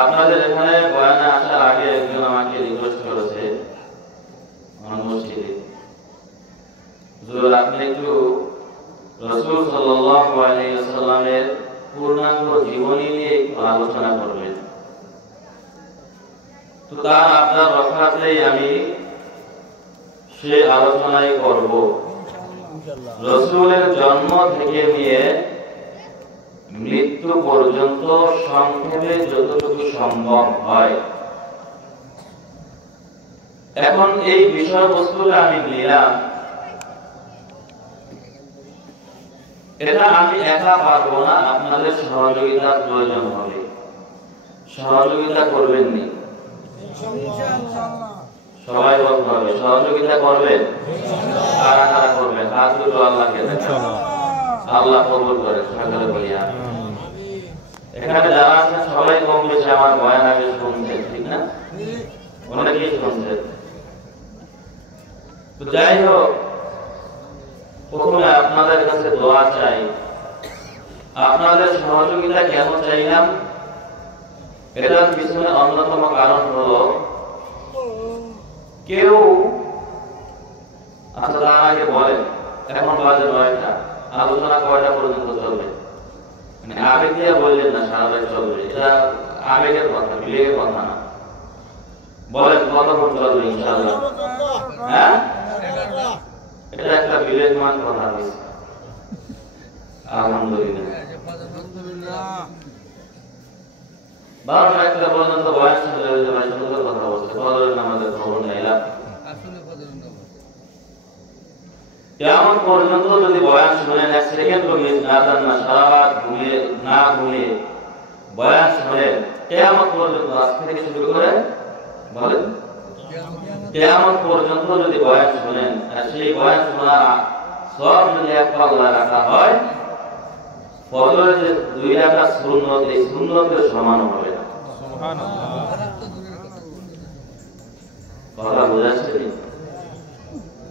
আপনাদের এখানে বয়ানে আসার আগে একজন আমাকে রিকোয়েস্ট করেছে মসজিদে, হুজুর আপনি একটু রাসূল সাল্লাল্লাহু আলাইহি ওয়াসাল্লামের পূর্ণাঙ্গ জীবনী নিয়ে একটু আলোচনা করবেন। তো তার আপনার রক্ষাতেই আমি সে আলোচনাই করব। রাসূলের জন্ম থেকে নিয়ে মৃত্যু পর্যন্ত সংক্ষেপে যতটুকু সম্ভব হয়। এখন এই বিষয়বস্তুটা আমি নিলাম, এটা আমি একা পারবো না, আপনাদের সহযোগিতার প্রয়োজন হবে। সহযোগিতা করবেন নি? সবাই বলতে হবে সহযোগিতা করবেন। কারা কারা করবেন? হাত দুটো আল্লাহকে দেন, আল্লাহ কবুল করে সকলে বলি আমিন। এখানে যারা আছেন সবাই কম বেশি আমার বয়ান আগে শুনছেন, ঠিক না? অনেকেই শুনছেন। তো যাই হোক, প্রথমে আপনাদের কাছে দোয়া চাই। আপনাদের সহযোগিতা কেন চাইলাম? এটার পিছনে অন্যতম কারণ হলো কেউ, আচ্ছা তার আগে বলেন এখন বাজে 9টা, আলোচনা কয়টা পর্যন্ত চলবে? মানে আবেগ দিয়ে বললেন না সারা রাত চলবে, এটা আবেগের কথা, বিবেকের কথা না। বলেন কতক্ষণ চলবে ইনশাআল্লাহ? হ্যাঁ, এটা একটা বিবেকমান কথা হয়েছে। আলহামদুলিল্লাহ। 12টা 1টা পর্যন্ত বয়ান শুনলে ভাই সুন্দর কথা বলছে, ফজরের নামাজের খবর নিলাম। কিয়ামত পর্যন্ত যদি বয়ান শুনেন, 1 সেকেন্ডও মিস না দেন না, সারা রাত ঘুমিয়ে না ঘুমিয়ে বয়ান শুনেন, কিয়ামত পর্যন্ত, আজ থেকে শুরু করে বলেন কিয়ামত পর্যন্ত যদি বয়ান শুনেন, আর সেই বয়ান শোনা সব যদি এক পাল্লায় রাখা হয়, ফজরের যে 2 রাকাত সুন্নত, এই সুন্নতের সমান হবে না। সুবহানাল্লাহ। কথা বুঝাচ্ছে?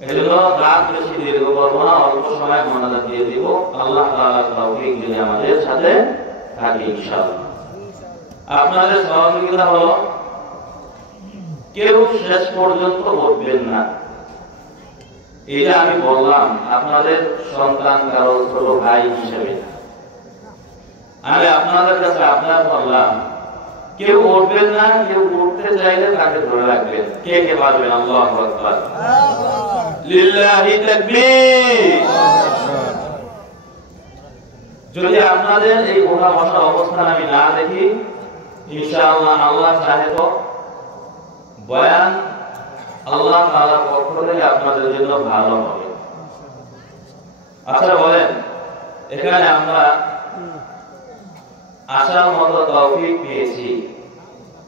এজন্য রাত বেশি দীর্ঘ করব না, অল্প সময় মোনাজাত দিয়ে দিব। আল্লাহ তাআলার তৌফিক যদি আমাদের সাথে থাকে ইনশাআল্লাহ। আপনাদের সহযোগিতা হলো কেউ শেষ পর্যন্ত বলবেন না। এটা আমি বললাম আপনাদের সন্তান, কারো ছোট ভাই হিসেবে। আমি আপনাদের কাছে আবদার করলাম, কেউ উঠবেন না, কেউ উঠতে চাইলে তাকে ধরে রাখবেন। কে কে পারবেন? আল্লাহু আকবার, লিল্লাহি তাকবীর। যদি আপনাদের এই ওঠা বসা অবস্থান আমি না দেখি, ইনশাআল্লাহ আল্লাহ চাহে তো বয়ান আল্লাহ তাআলার পক্ষ থেকে আপনাদের জন্য ভালো হবে। আচ্ছা বলেন, এখানে আমরা আসার মতো তৌফিক পেয়েছি,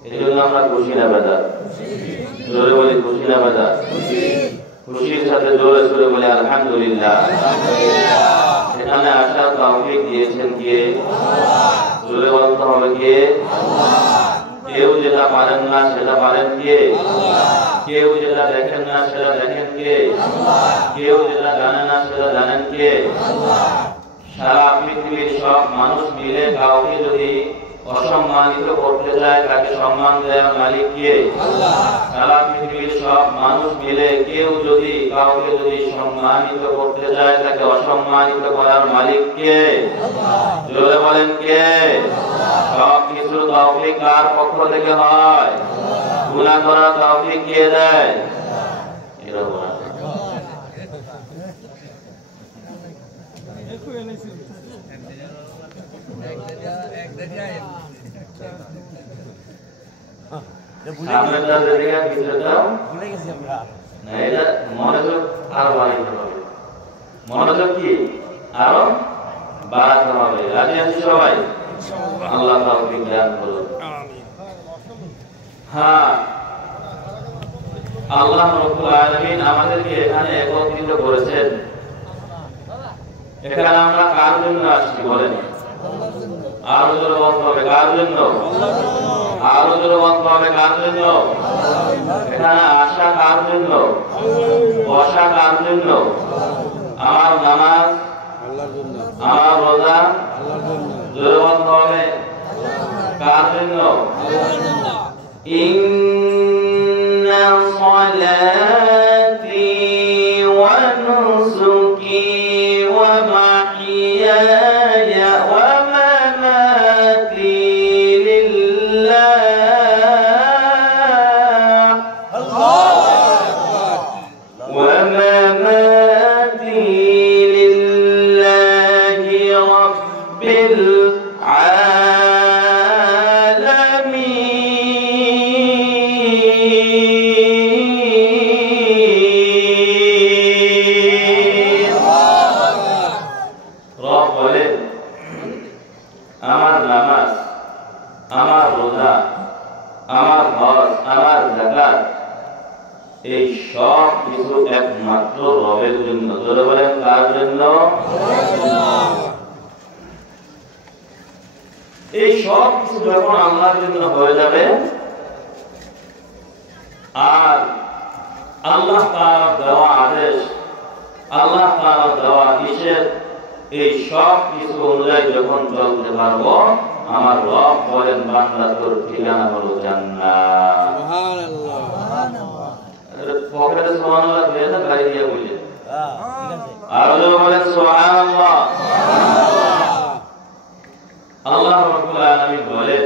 এই জন্য আমরা খুশি না বেজার? জোরে বলি খুশি না বেজার? খুশির সাথে জোরে জোরে বলি আলহামদুলিল্লাহ। এখানে আসার তৌফিক দিয়েছেন কে? জোরে বলতে হবে কে? কেউ যেটা পারেন না সেটা পারেন কে? কেউ যেটা দেখেন না সেটা দেখেন কে? কেউ যেটা জানেন না সেটা জানেন কে? সারা পৃথিবীর সব মানুষ মিলে কাউকে যদি অসম্মানিত করতে যায়, তাকে সম্মান দেওয়ার মালিক কে? সারা পৃথিবীর সব মানুষ মিলে কেউ যদি কাউকে যদি সম্মানিত করতে যায়, তাকে অসম্মানিত করার মালিক কে? জোরে বলেন কে? সব কিছুর তৌফিক কার পক্ষ থেকে হয়? গুনাহ করার তৌফিক কে দেয়? এরকম মনোযোগ কি আরো বাড়াতে হবে। রাজি আছি সবাই? আল্লাহ তাওফিক দান করুন। হ্যাঁ, আল্লাহ রাব্বুল আলামিন আমাদেরকে এখানে একত্রিত করেছেন। এখানে আমরা কার জন্য আসছি বলেন? আরো জোরে বলতে হবে কার জন্য? আরো জোরে বলতে হবে কার জন্য? এখানে আসা কার জন্য? বসা কার জন্য? আমার নামাজ আল্লাহর জন্য, আমার রোজা আল্লাহর জন্য। জোরে বলতে হবে কার জন্য? ইন্না সালাতি ওয়া নুসুকি ওয়া মাহইয়ায়া ওয়া মামাতি লিল্লাহ ওয়া মামাতি লিল্লাহি রাব্বিল এই সব কিছু একমাত্র রবের জন্য। জোরে বলেন কার জন্য? এই সব কিছু যখন আল্লাহর জন্য হয়ে যাবে আর আল্লাহ তাআলার দেওয়া আদেশ, আল্লাহ তাআলার দেওয়া নিষেধ, এই সব কিছু অনুযায়ী যখন চলতে পারবো, আমার রব বলেন বান্দা তোর ঠিকানা হলো জান্নাত। সুবহানাল্লাহ। পকেটে সুবহানাল্লাহ দিয়ে না গাড়ি দিয়ে বলে আর বলেন সুবহানাল্লাহ। আল্লাহ রাব্বুল আলামিন বলেন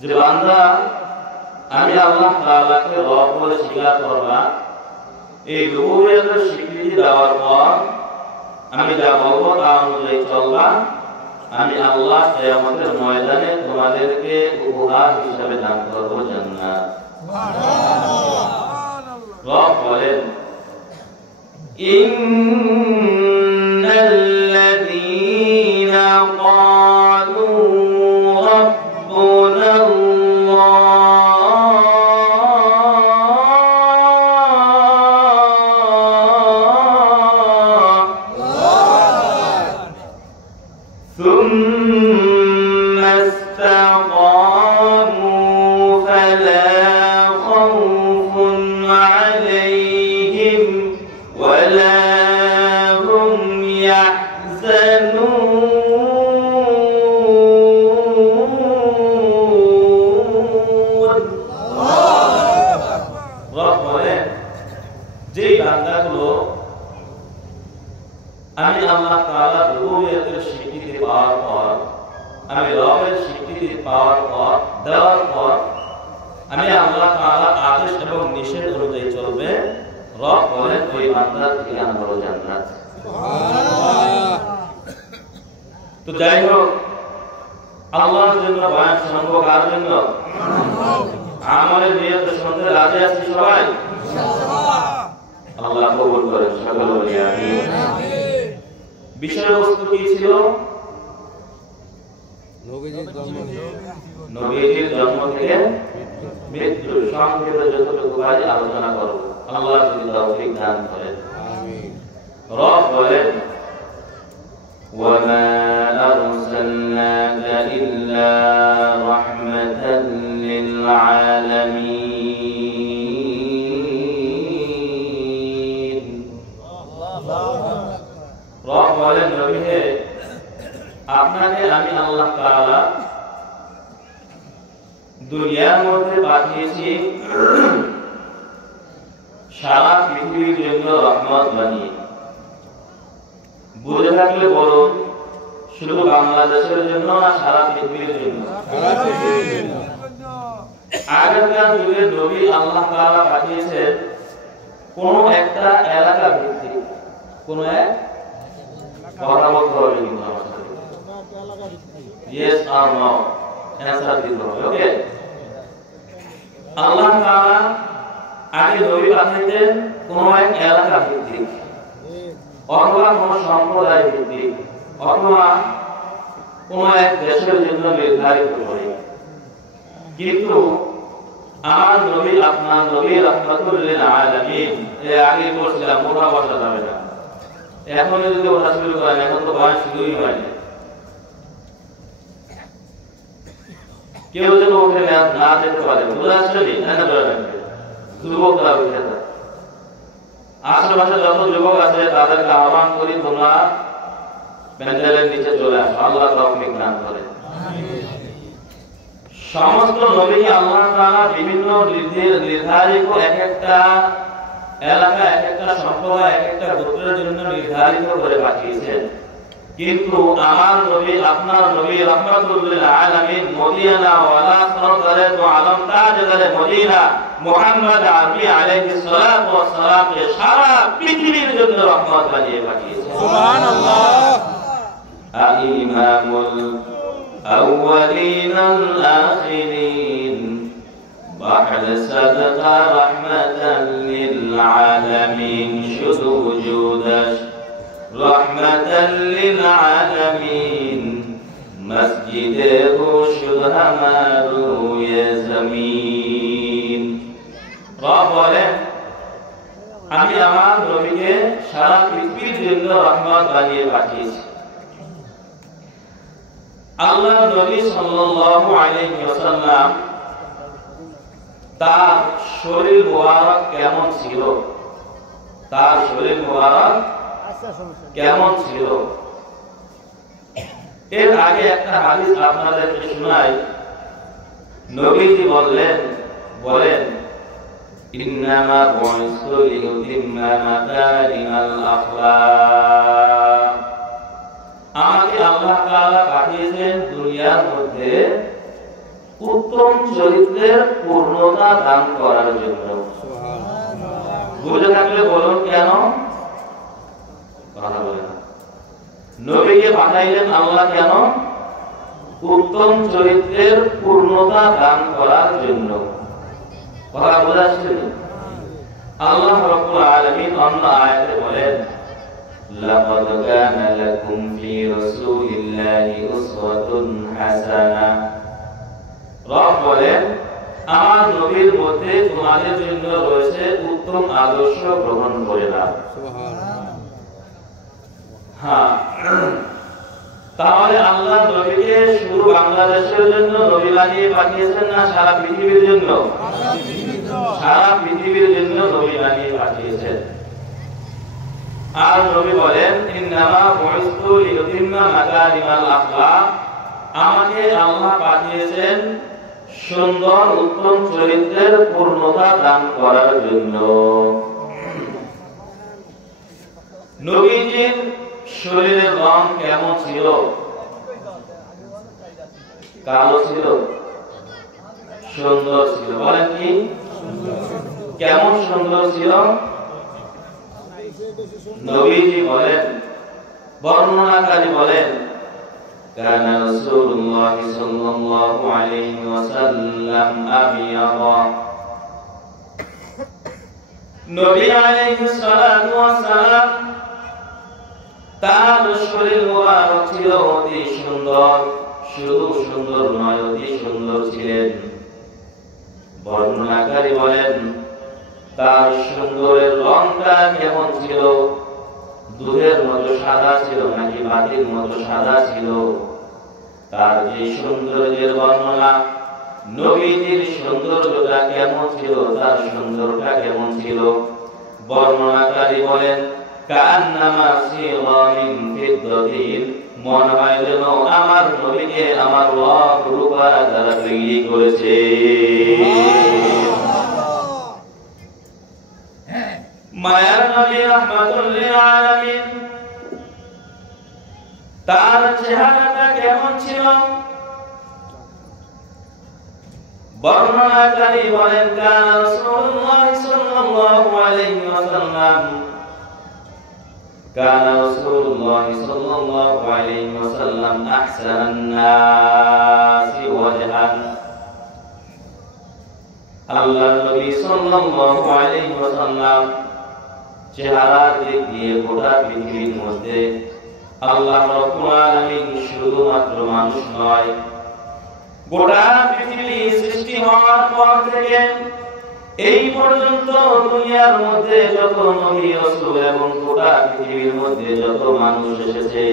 যে বান্দা আমি আল্লাহ তাআলাকে রব বলে স্বীকার করবা, এই রূপের স্বীকৃতি দেওয়ার পর আমি যা বলবো তা অনুযায়ী চলবা, আমি আল্লাহ কিয়ামতের ময়দানে তোমাদেরকে উপহার হিসেবে দান করব জান্নাত। রব বলেন ইন্নাল্লাযীনা ক্বালু রাব্বুনাল্লাহ ثم استقاموا فلا خوف عليهم ولا هم يحزنون। রব বলেন যে বান্দাগুলো আমি আল্লাহ তাআলার রূপের স্বীকৃতি পাওয়ার পর, আমি রবের স্বীকৃতি পাওয়ার পর, দেওয়ার পর আমি আল্লাহ তাআলার আদেশ এবং নিষেধ অনুযায়ী চলবে, রব বলেন ওই বান্দার ঠিকানা হলো জান্নাত। সুবহানাল্লাহ। তো যাই হোক, আল্লাহর জন্য বয়ান শুনবো কার জন্য? আমাদের নিয়ত শুনতে রাজি আছি সবাই? ইনশাআল্লাহ। আল্লাহ কবুল করেন, সকলে বলি আমিন। বিষয়বস্তু কি ছিল? নবীজির জন্ম থেকে মৃত্যু সংক্ষেপে যতটুকু পারি আলোচনা করব, আল্লাহ যদি তৌফিক দান করেন। আমিন। রব বলেন ওয়া মা আরসালনাকা ইল্লা রাহমাতাল লিল আলামিন। রব বলেন নবী হে, আপনাকে আমি আল্লাহ তাআলা দুনিয়ার মধ্যে পাঠিয়েছি সারা পৃথিবীর জন্য রহমত বানিয়ে। বুঝে থাকলে বলুন, শুধু বাংলাদেশের জন্য না সারা পৃথিবীর জন্য? আগেকার যুগে নবী আল্লাহ তাআলা পাঠিয়েছেন কোন একটা এলাকা ভিত্তিক, কোন এক কথা বলতে হবে কিন্তু আমার সাথে, yes or no অ্যানসার দিতে হবে। ওকে, আল্লাহ তাআলা আগে নবী পাঠাইতেন কোন এক এলাকা ভিত্তিক অথবা কোন সম্প্রদায় ভিত্তিক অথবা কোন এক দেশের জন্য নির্ধারিত করে। কিন্তু আমার নবী, আপনার নবী রাহমাতুল লিল আলামিন, এর আগে বলছিলাম মোটা বসা যাবে না, এখন যদি কথা শুরু করেন, এখন তো বয়স শুরুই হয়নি, কেউ যেন উঠে না যেতে পারে, বুঝে আসলে যুবকরা উঠে যায়। আশেপাশে যত যুবক আছে তাদেরকে আহ্বান করি, তোমরা প্যান্ডেলের নিচে চলে আসো, আল্লাহ তৌফিক দান করে। সমস্ত নবীকে আল্লাহ তাআলা বিভিন্ন নির্ধারিত এক একটা এলাকা, এক একটা সম্প্রদায়, এক একটা গোত্রের জন্য নির্ধারিত করে পাঠিয়েছেন। কিন্তু আমার নবী, আপনার নবী রাহমাতুল লিল আলামিন, মদিনা ওয়ালা সরদারে তো আলম তাজদারে মদিনা মুহাম্মদ আরবি আলাইহিস সালাতু ওয়াস সালামকে সারা পৃথিবীর জন্য রহমত বানিয়ে পাঠিয়েছেন। সুবহানাল্লাহ। ইমামুল আউয়ালিন আল আখিরিন বাহর সাদকা রাহমাতাল লিল আলামিন, শুধু ওজুদাশ রহমাতাল লিল আলামিন, মসজিদে খুশদ হামারু ইয়ে জমিন। রব বলেন, আমি আমার নবীকে সারা পৃথিবীর জন্য রহমত বানিয়ে পাঠিয়েছি। আল্লাহ নবী সাল্লাল্লাহু আলাইহি ওয়াসাল্লাম তার শরীর মুবারক কেমন ছিল, তার শরীর মুবারক কেমন ছিল? এর আগে একটা হাদিস আপনাদেরকে শোনাই। নবীজি বলেন ইন্নামা বুইসতু লিউতিম্মা মাকারিমাল আখলাক, আমাকে আল্লাহ তাআলা পাঠিয়েছেন দুনিয়ার মধ্যে উত্তম চরিত্রের পূর্ণতা দান করার জন্য। বুঝে থাকলে বলুন কেন? কথা বলে না। নবীকে পাঠাইলেন আল্লাহ কেন? উত্তম চরিত্রের পূর্ণতা দান করার জন্য। কথা বোঝাচ্ছে? আল্লাহ রাব্বুল আলামিন অন্য আয়াতে বলেন, লাকাদ কানা লাকুম ফি রাসূলিল্লাহি উসওয়াতুন হাসানাহ। রব বলেন, আমার নবীর মধ্যে তোমাদের জন্য রয়েছে উত্তম আদর্শ, গ্রহণ করে নাও। হ্যাঁ, তাহলে আল্লাহ নবীকে শুধু বাংলাদেশের জন্য নবী বানিয়ে পাঠিয়েছেন না সারা পৃথিবীর জন্য? সারা পৃথিবীর জন্য নবী বানিয়ে পাঠিয়েছেন। আর নবী বলেন, ইন্নামা বুইসতু লিউতিম্মা মাকারিমাল আখলাক, আমাকে আল্লাহ পাঠিয়েছেন সুন্দর উত্তম চরিত্রের পূর্ণতা দান করার জন্য। নবীজির শরীরের রং কেমন ছিল? কালো ছিল? সুন্দর ছিল? বলেন কি কেমন সুন্দর ছিল? নবীজি বলেন, বর্ণনাকারী বলেন, কানা রাসূলুল্লাহ সাল্লাল্লাহু আলাইহি ওয়াসাল্লাম আবিয়াদা, নবী আলাইহিস সালাতু ওয়াস সালাম তার শরীর মুবারক ছিল অতি সুন্দর, শুধু সুন্দর নয়, অতি সুন্দর ছিলেন। বর্ণনাকারী বলেন, তার সুন্দরের রংটা কেমন ছিল? দুধের মতো সাদা ছিল নাকি বাতির মতো সাদা ছিল? তার যে সৌন্দর্যের বর্ণনা, নবীজির সৌন্দর্যটা কেমন ছিল, তার সৌন্দর্যটা কেমন ছিল? বর্ণনাকারী বলেন, কান্নামা সিগা মিন ফিদ্দাতিন, মনে হয় যেন আমার নবীকে আমার রব রূপা দ্বারা তৈরি করেছে। মায়ার নবী রাহমাতুল লিল আলামিন, তার চেহারাটা কেমন ছিল? বর্ণনাকারী বলেন, কানা রাসূলুল্লাহ সাল্লাল্লাহু আলাইহি ওয়াসাল্লাম কানা রাসূলুল্লাহ সাল্লাল্লাহু আলাইহি ওয়াসাল্লাম আহসানান নাসি ওয়াজহান, আল্লাহর নবী সাল্লাল্লাহু আলাইহি ওয়াসাল্লাম চেহারার দিক দিয়ে গোটা পৃথিবীর মধ্যে আল্লাহ রাব্বুল আলামিন শুধুমাত্র মানুষ নয়, গোটা পৃথিবী সৃষ্টি হওয়ার পর থেকে এই পর্যন্ত দুনিয়ার মধ্যে যত নবী রাসূল এবং গোটা পৃথিবীর মধ্যে যত মানুষ এসেছে,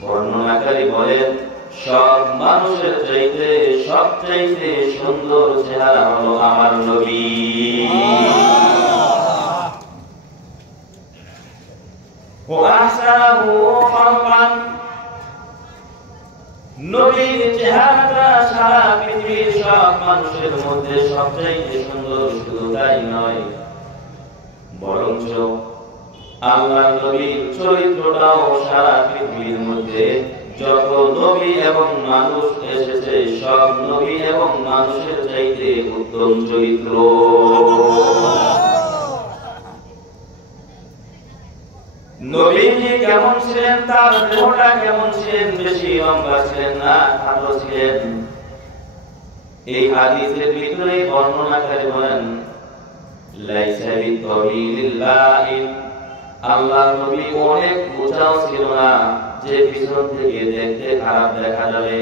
বর্ণনাকারী বলেন, সব মানুষের চাইতে সবচাইতে সুন্দর চেহারা হলো আমার নবী। নবীর চেহারাটা সারা পৃথিবীর সব মানুষের মধ্যে সবচেয়ে সুন্দর, শুধু তাই নয় বরঞ্চ আল্লাহর নবীর চরিত্রটাও সারা পৃথিবীর মধ্যে যত নবী এবং মানুষ এসেছে সব নবী এবং মানুষের চাইতে উত্তম চরিত্র। নবীজি কেমন ছিলেন, তার দেহটা কেমন ছিলেন, বেশি লম্বা ছিলেন না, খাটো ছিলেন। এই হাদিসের ভিতরে বর্ণনাকারী বলেন লাইসা বিতাবিলিল লাইন, আল্লাহর নবী অনেক উঁচাও ছিল না যে পিছন থেকে দেখতে খারাপ দেখা যাবে,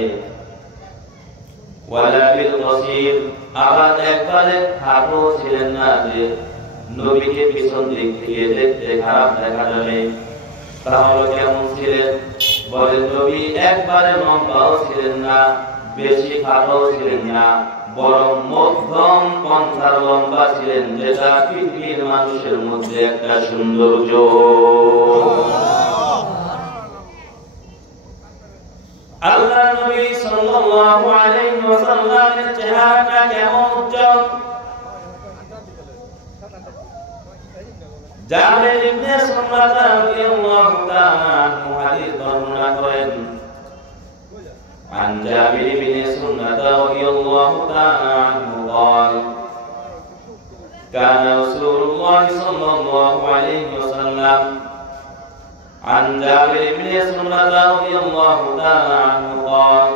ওয়ালা বিল কসির, আবার একবারে খাটো ছিলেন না যে নবীকে পিছন দিক থেকে দেখতে খারাপ দেখা যাবে। তাহলে কেমন ছিলেন? বলেন নবী একবারে লম্বাও ছিলেন না, বেশি খাটো ছিলেন না, বরং মধ্যম পন্থার লম্বা ছিলেন, যেটা পৃথিবীর মানুষের মধ্যে একটা সৌন্দর্য। আল্লাহ নবী সাল্লাল্লাহু আলাইহি ওয়াসাল্লামের চেহারাটা কেমন উজ্জ্বল। জাবের ইবনে সুমরা রাদিয়াল্লাহু তাআলা আনহু হাদিস বর্ণনা করেন, عن جابر بن سمرة رضي الله تعالى عنه قال كان رسول الله صلى الله عليه وسلم عن جابر بن سمرة رضي الله تعالى عنه قال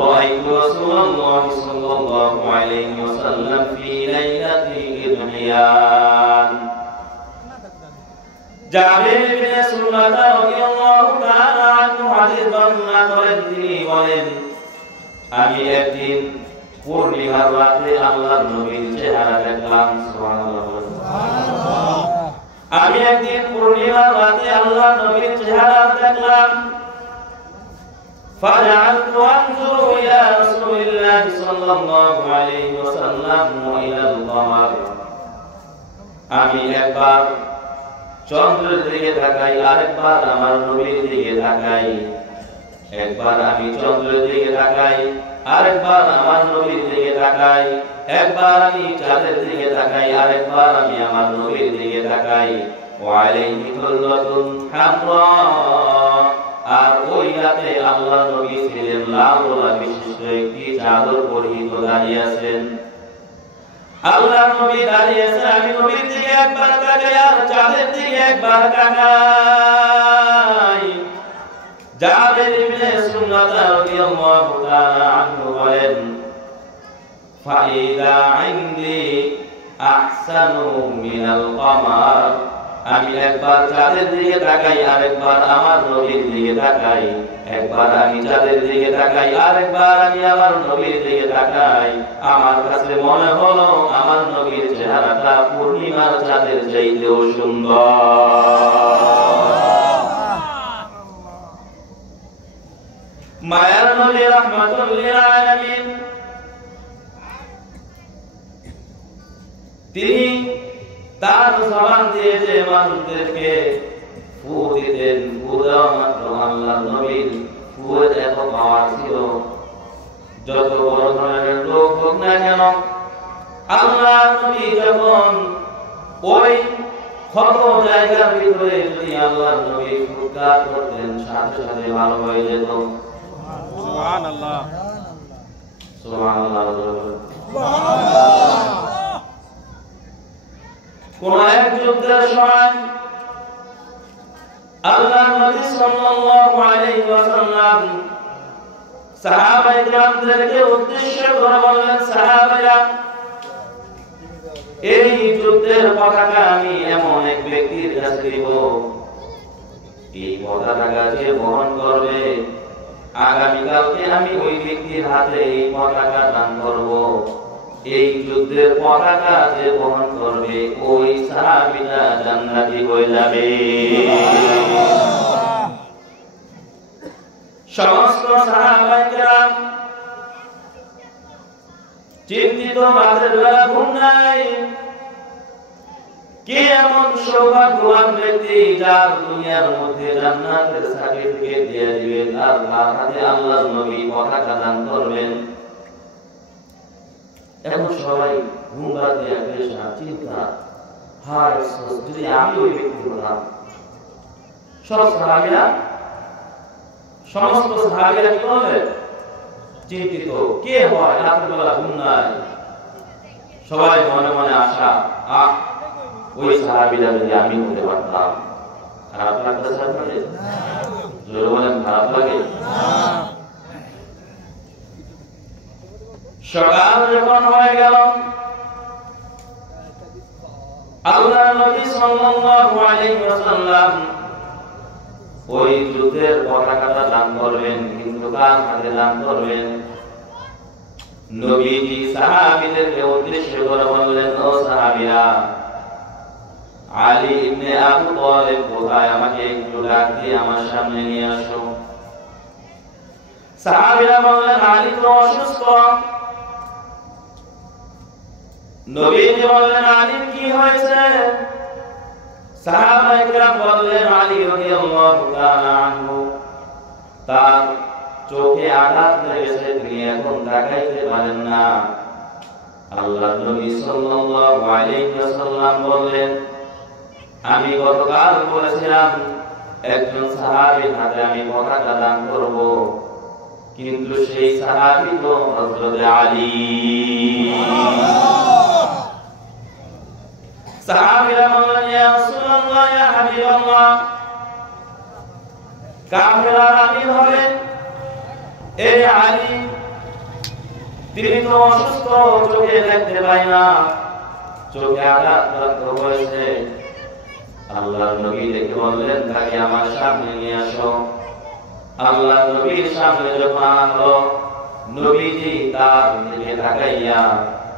رأيت رسول الله صلى الله عليه وسلم في ليلة الإضحيان। জাবের ইবনে সুমরা রাদিয়াল্লাহু তাআলা আনহু হাদিস বর্ণনা করেন, তিনি বলেন আমি একদিন পূর্ণিমার রাতে আল্লাহর নবীর চেহারা দেখলাম। সুবহানাল্লাহ। আমি একদিন পূর্ণিমার রাতে আল্লাহর নবীর চেহারা দেখলাম। فجعلت أنظر إلى رسول الله صلى الله عليه وسلم وإلى القمر। আমি একবার চন্দ্রের দিকে তাকাই, আরেকবার আমার নবীর দিকে তাকাই। একবার আমি চন্দ্রের দিকে তাকাই, আরেকবার আমার নবীর দিকে তাকাই। একবার আমি চাঁদের দিকে তাকাই, আরেকবার আমি আমার নবীর দিকে তাকাই। ওয়ালাইহি কুল্লাতুন হামরা, আর ওই রাতে আল্লাহর নবী ছিলেন লাল বিশিষ্ট একটি চাদর পরিহিত দাঁড়িয়ে আছেন। আল্লাহর নবী দাঁড়িয়ে আছেন, আমি নবীর দিকে একবার তাকাই আর চাঁদের দিকে একবার তাকাই। জাবের ইবনে সুমরা রাদিয়াল্লাহু তাআলা আনহু বলেন ফাইদা ইনদি আহসানু মিনাল কমার। আমি একবার চাঁদের দিকে তাকাই, আরেকবার আমার নবীর দিকে তাকাই। একবার আমি চাঁদের দিকে তাকাই, আরেকবার আমি আমার নবীর দিকে তাকাই। আমার কাছে মনে হলো আমার নবীর চেহারাটা পূর্ণিমার চাঁদের চাইতেও সুন্দর। মায়ার নবী রাহমাতুল লিল আলামিন, তিনি তার জবান দিয়ে যে মানুষদেরকে ফু দিতেন, ফু দেওয়া মাত্র আল্লাহর নবীর ফুয়ের এত পাওয়ার ছিল, যত বড় ধরনের লোক হোক না কেন আল্লাহর নবী যখন ওই ক্ষত জায়গার ভিতরে যদি আল্লাহর নবী ফুৎকার করতেন, সাথে সাথে ভালো হয়ে যেত। সুবহানাল্লাহ, সুবহানাল্লাহ, সুবহানাল্লাহ। কোন এক যুদ্ধের সময় আল্লাহর নবী সাল্লাল্লাহু আলাইহি ওয়াসাল্লাম সাহাবায়ে কেরামদেরকে উদ্দেশ্য করে বললেন, সাহাবারা, এই যুদ্ধের পতাকা আমি এমন এক ব্যক্তির কাছে দিব, এই পতাকা যে বহন করবে আগামীকালকে আমি ওই ব্যক্তির হাতে এই পতাকা দান করব। এই যুদ্ধের পতাকা যে বহন করবে ওই সাহাবীরা জান্নাতি হয়ে যাবে। সমস্ত সাহাবায়ে কেরাম চিন্তিত, রাতের বেলা ঘুম নাই। আল্লাহর নবী যখন ওই ক্ষত জায়গার ভিতরে যদি আল্লাহর নবী ফুৎকার করতেন, সাথে সাথে ভালো হয়ে যেত। কে এমন সৌভাগ্যবান ব্যক্তি যার দুনিয়ার মধ্যে জান্নাতের সার্টিফিকেট দিয়ে দিবেন আর তার হাতে আল্লাহর নবী পতাকা দান করবেন। এখন সবাই ঘুমবা দিয়ে পেশা চিন্তা, হায় যদি আমি ওই ব্যক্তি হতাম। সব সাহাবীরা, সমস্ত সাহাবীরা কি করলেন? চিন্তিত, কে হয় রাতের বেলা ঘুম নাই, সবাই মনে মনে আশা, ওই সাহাবীরা যদি আমি হতে পারতাম। খারাপ লাগতেছে আপনাদের? জোরে বলেন, খারাপ লাগে? সকাল যখন হয়ে গেল, আল্লাহর নবী সাল্লাল্লাহু আলাইহি ওয়াসাল্লাম ওই যুদ্ধের পতাকাটা দান করবেন, কিন্তু কার হাতে দান করবেন? নবীজি সাহাবীদেরকে উদ্দেশ্য করে বললেন, ও সাহাবীরা, আলী ইবনে আবু তালিব কোথায়? আমাকে একটু ডাক দিয়ে আমার সামনে নিয়ে আসো। সাহাবীরা বললেন, আলী তো অসুস্থ। নবীজি বললেন, আলী কি হয়েছে? সাহাবায়ে কেরাম বললেন, আলী রাদিয়াল্লাহু তাআলা আনহু তার চোখে আঘাত লেগেছে, তিনি এখন তাকাইতে পারেন না। আল্লাহর নবী সাল্লাল্লাহু আলাইহি ওয়াসাল্লাম বললেন, আমি গতকাল বলেছিলাম একজন সাহাবীর হাতে আমি পতাকা দান করব, কিন্তু সেই সাহাবী তো হযরত আলী। সাহাবীরা বললেন, ইয়া রাসূলুল্লাহ, ইয়া হাবিবাল্লাহ, কাফেররা আমির হলেন এই আলী, তিনি তো অসুস্থ, চোখে দেখতে পায় না, চোখে আঘাতপ্রাপ্ত হয়েছে। আল্লাহর নবী দেখে বললেন, তাকে আমার সামনে নিয়ে আসো। আল্লাহর নবীর সামনে যখন আনলো, নবীজি তার দিকে তাকাইয়া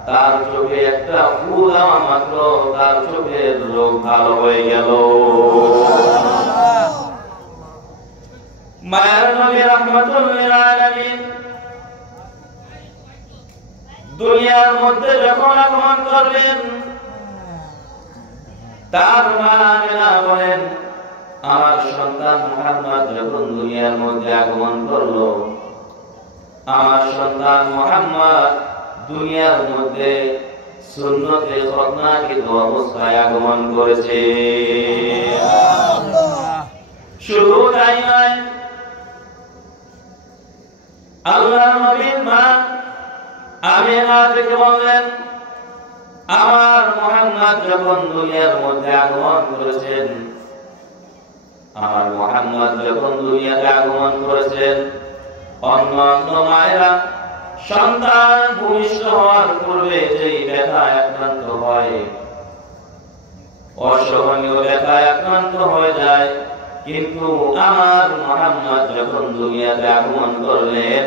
তার চোখে একটা ফু দেওয়া মাত্র তার চোখের রোগ ভালো হয়ে গেল। মায়ের নবী রাহমাতুল লিল আলামিন দুনিয়ার মধ্যে যখন আগমন করবেন, তার মা আমিনা বলেন, আমার সন্তান মুহাম্মদ যখন দুনিয়ার মধ্যে আগমন করলো, আমার সন্তান মুহাম্মদ দুনিয়ার মধ্যে সুন্নতে খতনাকৃত অবস্থায় আগমন করেছে। শুধু তাই নয়, আল্লাহর নবীর মা আমিনা থেকে বললেন, আমার মুহাম্মদ যখন দুনিয়ার মধ্যে আগমন করেছেন, আমার মুহাম্মদ যখন দুনিয়াতে আগমন করেছেন, অন্য অন্য মায়েরা সন্তান ভূমিষ্ঠ হওয়ার পূর্বে যেই ব্যথায় আক্রান্ত হয়, অসহনীয় ব্যথায় আক্রান্ত হয়ে যায়, কিন্তু আমার মুহাম্মদ যখন দুনিয়াতে আগমন করলেন,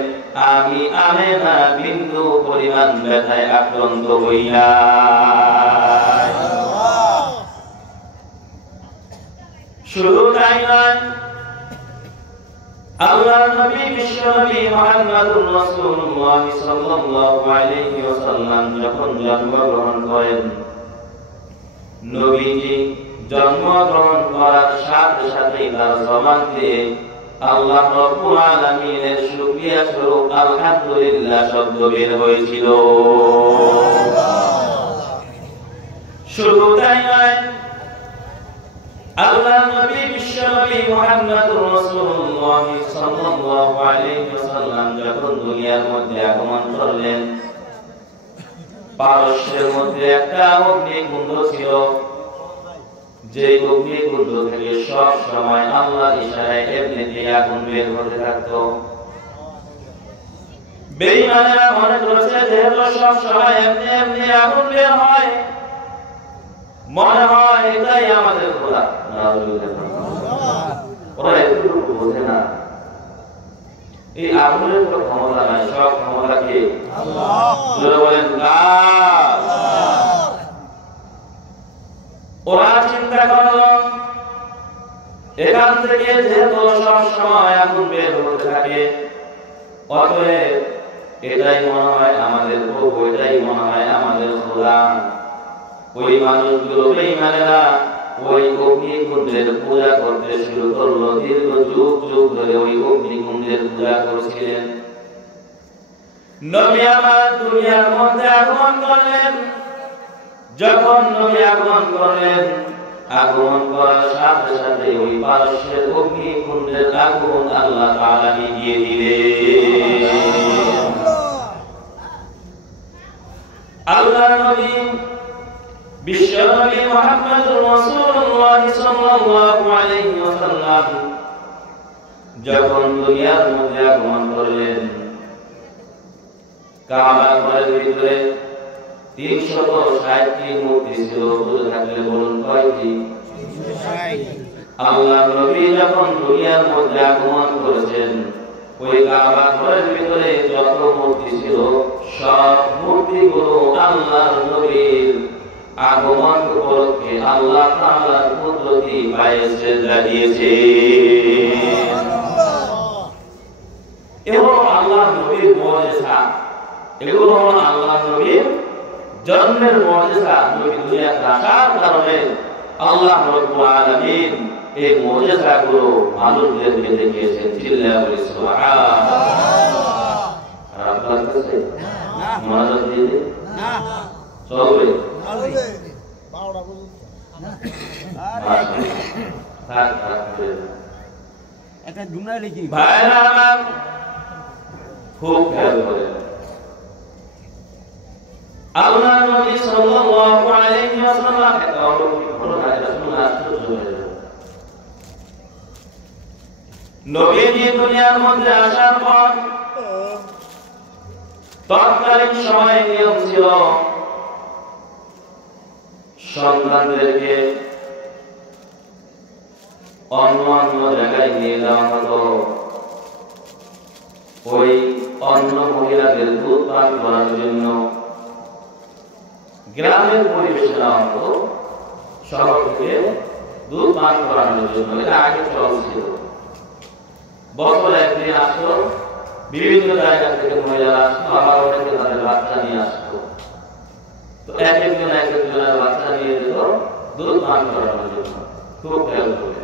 আমি আমিনা বিন্দু পরিমাণ ব্যথায় আক্রান্ত হই না। শুধু তাই নয়, আল্লাহর নবী বিশ্বনবী মুহাম্মদুর রাসূলুল্লাহ সাল্লাল্লাহু আলাইহি ওয়াসাল্লাম যখন জন্মগ্রহণ করেন, নবীজি জন্মগ্রহণ করার সাথে সাথেই তার জবান দিয়ে আল্লাহ রাব্বুল আলামিনের শুকরিয়া স্বরূপ আলহামদুলিল্লাহ শব্দ বের হয়েছিল। শুধু তাই নয়, আল্লাহর নবী বিশ্বনবী মুহাম্মদুর রাসূলুল্লাহ সাল্লাল্লাহু আলাইহি ওয়াসাল্লাম যখন দুনিয়ার মধ্যে আগমন করলেন, পারস্যের মধ্যে একটা অগ্নিকুণ্ড ছিল, যে অগ্নিকুণ্ড থেকে সব সময় আল্লাহর ইশারায় এমনিতে আগুন বের হতে থাকতো। বেঈমানেরা মনে করেছে যেহেতু সব সময় এমনি এমনি আগুন বের হয়, মনে হয় এটাই আমাদের খোদা। ওরা এতটুকু বোঝে না, এই আগুনের কোনো ক্ষমতা নাই, সব ক্ষমতা কে? আল্লাহ। বলেন কার? ওরা চিন্তা করল এখান থেকে যেহেতু সব সময় আগুন বের হতে থাকে, অতএব এটাই মনে হয় আমাদের প্রভু, এটাই মনে হয় আমাদের খোদা। ওই মানুষগুলো বেঈমানেরা ওই অগ্নিকুণ্ডের পূজা করতে শুরু করলো। দীর্ঘ যুগ যুগ ধরে ওই অগ্নিকুণ্ডের পূজা করছিলেন। নবী আমার দুনিয়ার মধ্যে আগমন করলেন। যখন নবী আগমন করলেন, আগমন করার সাথে সাথে ওই পারস্যের অগ্নিকুণ্ডের আগুন আল্লাহ তাআলা নিভিয়ে দিলেন। আল্লাহর নবী বিশ্ব নবী মুহাম্মদুর রাসূলুল্লাহ সাল্লাল্লাহু আলাইহি ওয়াসাল্লাম যখন দুনিয়ার মধ্যে আগমন করলেন, কাবা ঘরের ভিতরে 360টি মূর্তি ছিল। বুঝে থাকলে বলুন কয়টি? আল্লাহর নবী যখন দুনিয়ার মধ্যে আগমন করেছেন, ওই কাবা ঘরের ভিতরে যত মূর্তি ছিল সব মূর্তিগুলো আল্লাহর নবীর আগমন উপলক্ষে আল্লাহ তাআলার কুদরতি পায়ে সেজদা দিয়েছে। এগুলো আল্লাহর নবীর মুজিজা, এগুলো হলো আল্লাহর নবীর জন্মের মুজিজা। নবী দুনিয়াতে আসার কারণে আল্লাহ রাব্বুল আলামিন এই মুজিজাগুলো মানুষদেরকে দেখিয়েছেন। চিল্লায়া বলি সুবহানাল্লাহ। আপনার কাছে মনোযোগ দিয়ে না চলবে এটা দুনাই লিখি ভাইরা আমার খুব খেয়াল করেন। আল্লাহ নবী সাল্লাল্লাহু আলাইহি ওয়াসাল্লাম একটা অলৌকিক ঘটনা, এটা শুনে আশ্চর্য হয়ে যাবে। নবীজি দুনিয়ার মধ্যে আসার পর তৎকালীন সময়ে নিয়ম ছিল সন্তানদেরকে অন্য অন্য জায়গায় নিয়ে যাওয়া হতো। ওই অন্য মহিলাদের দুধ পান করার জন্য গ্রামের পরিবেশে নেওয়া হতো, শহর থেকে দুধ পান করানোর জন্য। এটা আগে চল ছিল। বছরে একদিন আসতো, বিভিন্ন জায়গা থেকে মহিলারা আসতো, আবার অনেকে তাদের বাচ্চা নিয়ে আসতো। তো এক একজনের বাচ্চা নিয়ে যেত দুধ পান করানোর জন্য। খুব খেয়াল করে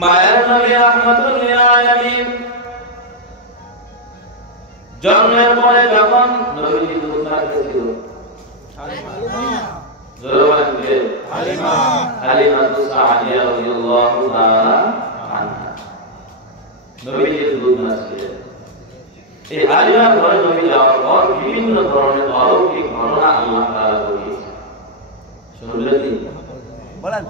মায়ের নবী রাহমাতুল লিল আলামিন জন্মের পরে যখন নবীজি দুধ খাচ্ছিল, হালিমা সাদিয়া রাদিয়াল্লাহু তাআলা আনহা নবীজি দুধ খাচ্ছিলেন। এই হালিমা ঘরে নবী যাওয়ার পর বিভিন্ন ধরনের অলৌকিক ঘটনা আল্লাহ তাআলা ঘটিয়েছেন। শুনলেন কি? বলেন।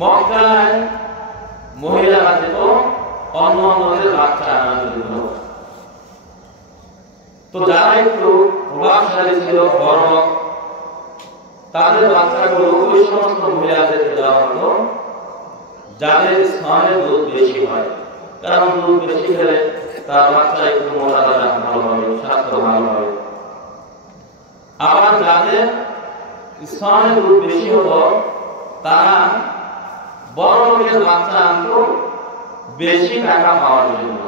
মক্কায় মহিলারা যেত অন্য অন্যদের বাচ্চা আনার জন্য। তো যারা একটু প্রভাবশালী ছিল, বড়, তাদের বাচ্চাগুলো ওই সমস্ত মহিলাদেরকে দেওয়া হতো যাদের স্তনের দুধ বেশি হয়। কারণ দুধ বেশি খেলে তার বাচ্চা একটু মোটা তাজা ভালো হবে, স্বাস্থ্য ভালো হবে। আবার যাদের স্তনের দুধ বেশি হতো তারা বড় লোকের বাচ্চা আনতো বেশি টাকা পাওয়ার জন্য।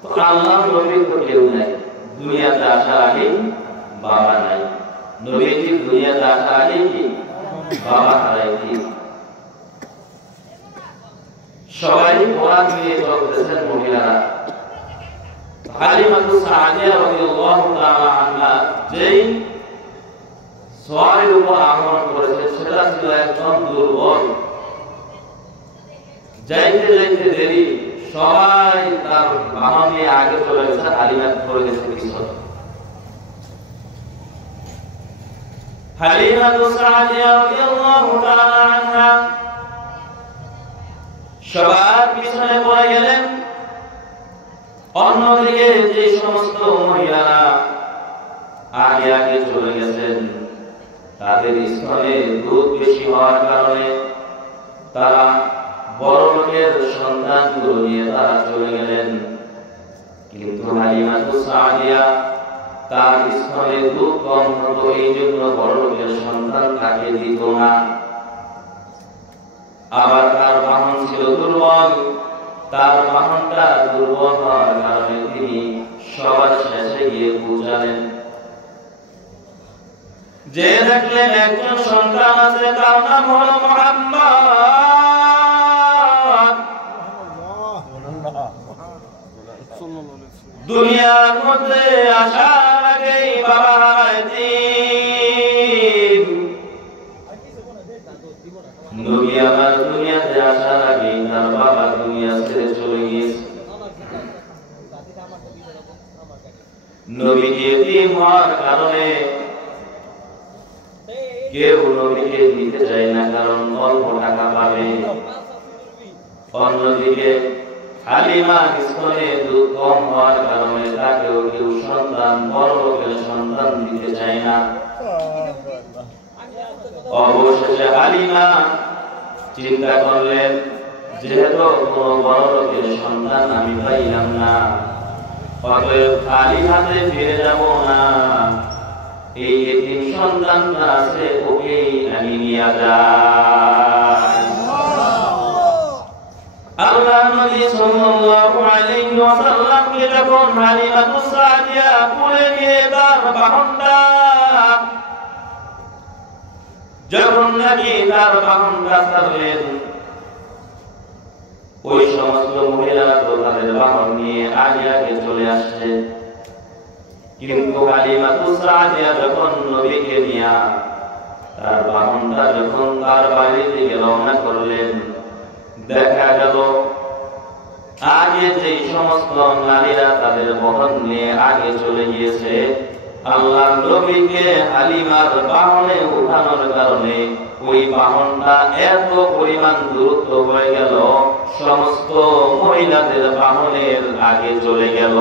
তো আল্লাহর নবীর তো কেউ নাই, দুনিয়াতে আসার আগে বাবা নাই। নবীজি দুনিয়াতে আসার আগে কি বাবা হারাইছি। সবাই কোরআন নিয়ে চলতেছেন মহিলারা। হালিমা সাদিয়া রাদিয়াল্লাহু তাআলা আনহা যেই সওয়ারের উপর আহ্বান করেছে সেটা ছিল একদম দুর্বল। যাইতে যাইতে দেরি, সবাই তার বাহন নিয়ে আগে চলে গেছে, হালিমা পড়ে গেছে পিছনে। হালিমা সাদিয়া রাদিয়াল্লাহু তাআলা আনহা সবার পিছনে পড়ে গেলেন। অন্যদিকে যে সমস্ত মহিলারা আগে আগে চলে গেছেন, তাদের স্তনে দুধ বেশি হওয়ার কারণে তারা বড় লোকের সন্তানগুলো নিয়ে তারা চলে গেলেন। কিন্তু হালিমা সাদিয়া তার স্তনে দুধ কম হতো, এই জন্য বড় লোকের সন্তান তাকে দিত না। আবার তার বাহন ছিল দুর্বল, তার বাহনটা দুর্বল হওয়ার কারণে তিনি সবার শেষে গিয়ে পৌঁছাতে যে দেখলেন একজন সন্তান আছে তার নাম হলো মুহাম্মদ। দুনিয়ার মধ্যে আসার আগেই বাবা হারায় দিন। নবী আমার দুনিয়াতে আসার আগেই তার বাবা দুনিয়া ছেড়ে চলে গিয়েছে। নবীকে এতিম হওয়ার কারণে কেউ নবীকে দিতে চায় না, কারণ অল্প টাকা পাবে। অন্যদিকে হালিমার স্তনে দুধ কম হওয়ার কারণে তাকেও কেউ সন্তান, বড় লোকের সন্তান দিতে চায় না। অবশেষে হালিমা চিন্তা করলেন, যেহেতু কোনো বড় লোকের সন্তান আমি পাইলাম না, অতএব খালি হাতে ফিরে যাব না। এই এতিম সন্তানটা আছে, ওকেই আমি নিয়ে যাই। আল্লাহর নবী সাল্লাল্লাহু আলাইহি ওয়াসাল্লামকে যখন হালিমাতুস সাদিয়া কোলে নিয়ে তার বাহনটা, যখন নাকি তার বাহনটা ছাড়লেন, ওই সমস্ত মহিলারা তো তাদের বাহন নিয়ে আগে আগে চলে আসছে। কিন্তু হালিমাতুস সাদিয়া যখন নবীকে নিয়ে তার বাহনটা যখন তার বাড়ির দিকে রওনা করলেন, দেখা গেল আগে যে সমস্ত নারীরা তাদের বহন নিয়ে আগে চলে গিয়েছে, আল্লাহর নবীকে হালিমার বাহনে উঠানোর কারণে ওই বাহনটা এত পরিমাণ দূরত্ব হয়ে গেল, সমস্ত মহিলাদের বাহনের আগে চলে গেল।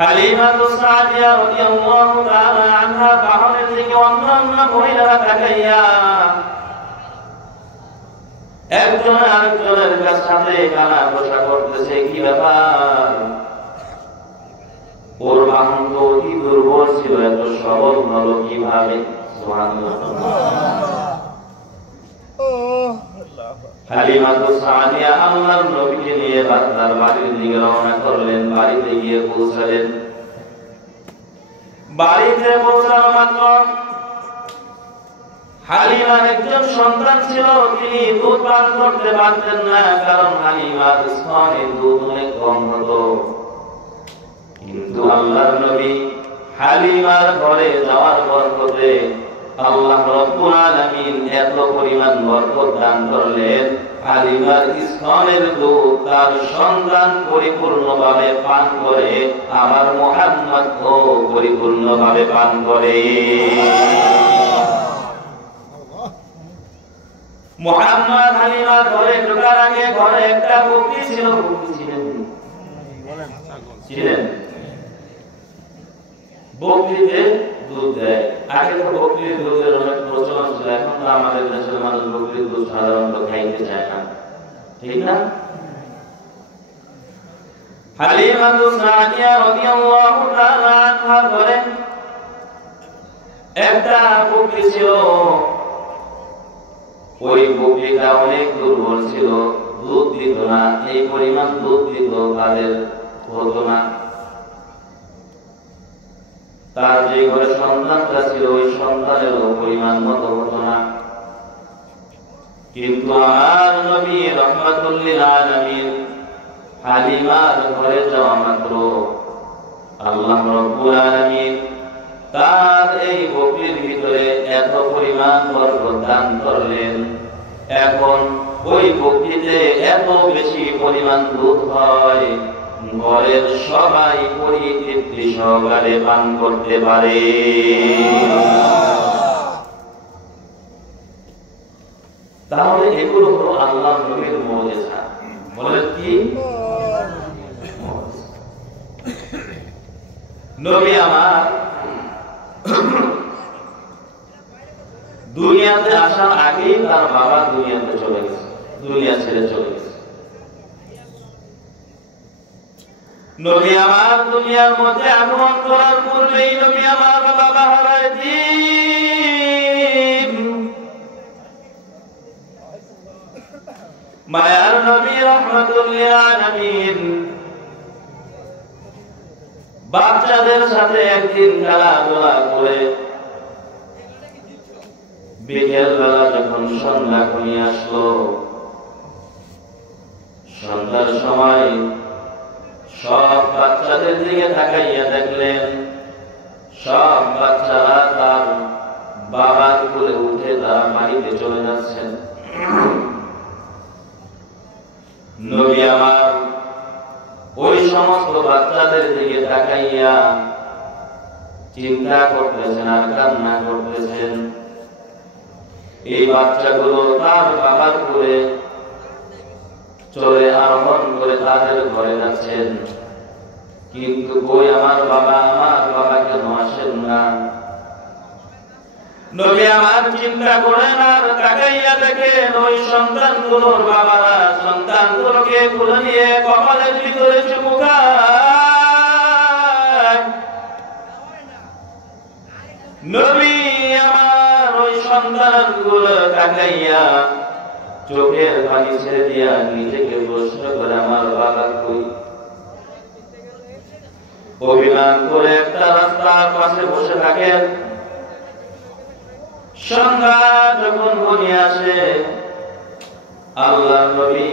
হালিমাতুস সাদিয়া রাদিয়াল্লাহু তাআলা আনহা বাহনের দিকে অন্যান্য মহিলারা তাকাইয়া একজন আরেকজনের সাথে কানা ঘষা করতেছে, কি ব্যাপার? ওর বাহন তো অতি দুর্বল ছিল, এত সবল হলো কিভাবে? হালিমাতুস সাদিয়া আল্লাহর নবীকে নিয়ে তার বাড়ির দিকে রওনা করলেন। বাড়িতে গিয়ে পৌঁছালেন। বাড়িতে পৌঁছানো মাত্র হালিমার একজন সন্তান ছিল, তিনি দুধ পান করতে পারতেন না, কারণ হালিমার স্তনে দুধ অনেক কম হতো। কিন্তু আল্লাহর নবী হালিমার ঘরে যাওয়ার বরকতে আল্লাহ রাব্বুল আলামিন এত পরিমাণ বরকত দান করলেন, হালিমার স্তনের দুধ তার সন্তান পরিপূর্ণভাবে পান করে, আমার মুহাম্মদও পরিপূর্ণভাবে পান করে। মুহাম্মদ হালিমার ঘরে ঢোকার আগে ঘরে একটা বকরি ছিল। ছিলেন বকরিতে দুধ দেয়। আগে তো বকরির দুধের অনেক প্রচলন ছিল, এখন তো আমাদের দেশের মানুষ বকরির দুধ সাধারণত খাইতে চায় না, ঠিক না? হালিমাতুস সাদিয়া রাদিয়াল্লাহু তাআলা আনহা ঘরে একটা বকরি ছিল। ওই বকরিটা অনেক দুর্বল ছিল, দুধ দিত না, এই পরিমাণ দুধ দিত তাদের হতো না। তার যে ঘরে সন্তানটা ছিল, ওই সন্তানেরও পরিমাণ মতো হতো না। কিন্তু আমার নবী রাহমাতুল লিল আলামিন হালিমার ঘরে যাওয়া মাত্র আল্লাহ রাব্বুল আলামিন তার এই বকরির ভিতরে এত পরিমাণ বরকত দান করলেন, এখন ওই বকরিতে এত বেশি পরিমাণ দুধ হয়, ঘরের সবাই পরিতৃপ্তি সহকারে পান করতে পারে। তাহলে এগুলো হলো আল্লাহ নবীর মুজিজা। বলেন কি? নবী আমার দুনিয়াতে আসার আগেই তার বাবা দুনিয়াতে চলে গেছে, দুনিয়া ছেড়ে চলে গেছে। নবী আমার দুনিয়ার মধ্যে আগমন করার পূর্বেই নবী আমার বাবা হারায় দিন। মায়ার নবী রাহমাতুল লিল আলামিন বাচ্চাদের সাথে একদিন খেলাধুলা করে বিকেল বেলা যখন সন্ধ্যা ঘনিয়ে আসলো, সন্ধ্যার সময় সব বাচ্চাদের দিকে তাকাইয়া দেখলেন সব বাচ্চারা তার বাবার কোলে উঠে তারা বাড়িতে চলে যাচ্ছেন। নবী আমার ওই সমস্ত বাচ্চাদের দিকে তাকাইয়া চিন্তা করতেছেন আর কান্না করতেছেন। এই বাচ্চাগুলো তার বাবার কোলে চলে আরোহণ করে তাদের ঘরে যাচ্ছেন, কিন্তু কই আমার বাবা কেন আসেন না? নবী আমার চিন্তা করেন আর তাকাইয়া দেখেন ওই সন্তানগুলোর বাবারা সন্তানগুলোকে কোলে নিয়ে কপালের ভিতরে চুমু খায়। নবী আমার ওই সন্তানগুলো তাকাইয়া চোখের পানি ছেড়ে দিয়া নিজেকে প্রশ্ন করে আমার বাবা কই? অভিমান করে একটা রাস্তার পাশে বসে থাকেন। সন্ধ্যা যখন ঘনিয়ে আসে, আল্লাহর নবী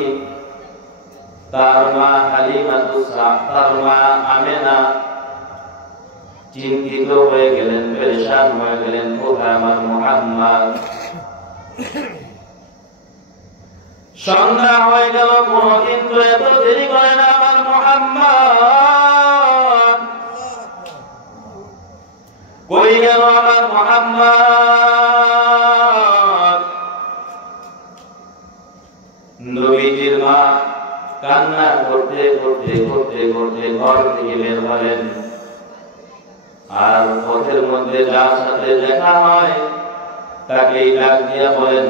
তার মা তার মা আমেনা চিন্তিত হয়ে গেলেন, পেরেশান হয়ে গেলেন, কোথায় আমার মুহাম্মদ? সন্ধ্যা হয়ে গেল, কোনদিন তো এত দেরি করে না আমার মুহাম্মদ, কই গেল আমার মুহাম্মদ? নবীজির মা কান্না করতে করতে করতে করতে ঘর থেকে বের হলেন, আর পথের মধ্যে যার সাথে দেখা হয় তাকে ডাক দিয়া বলেন,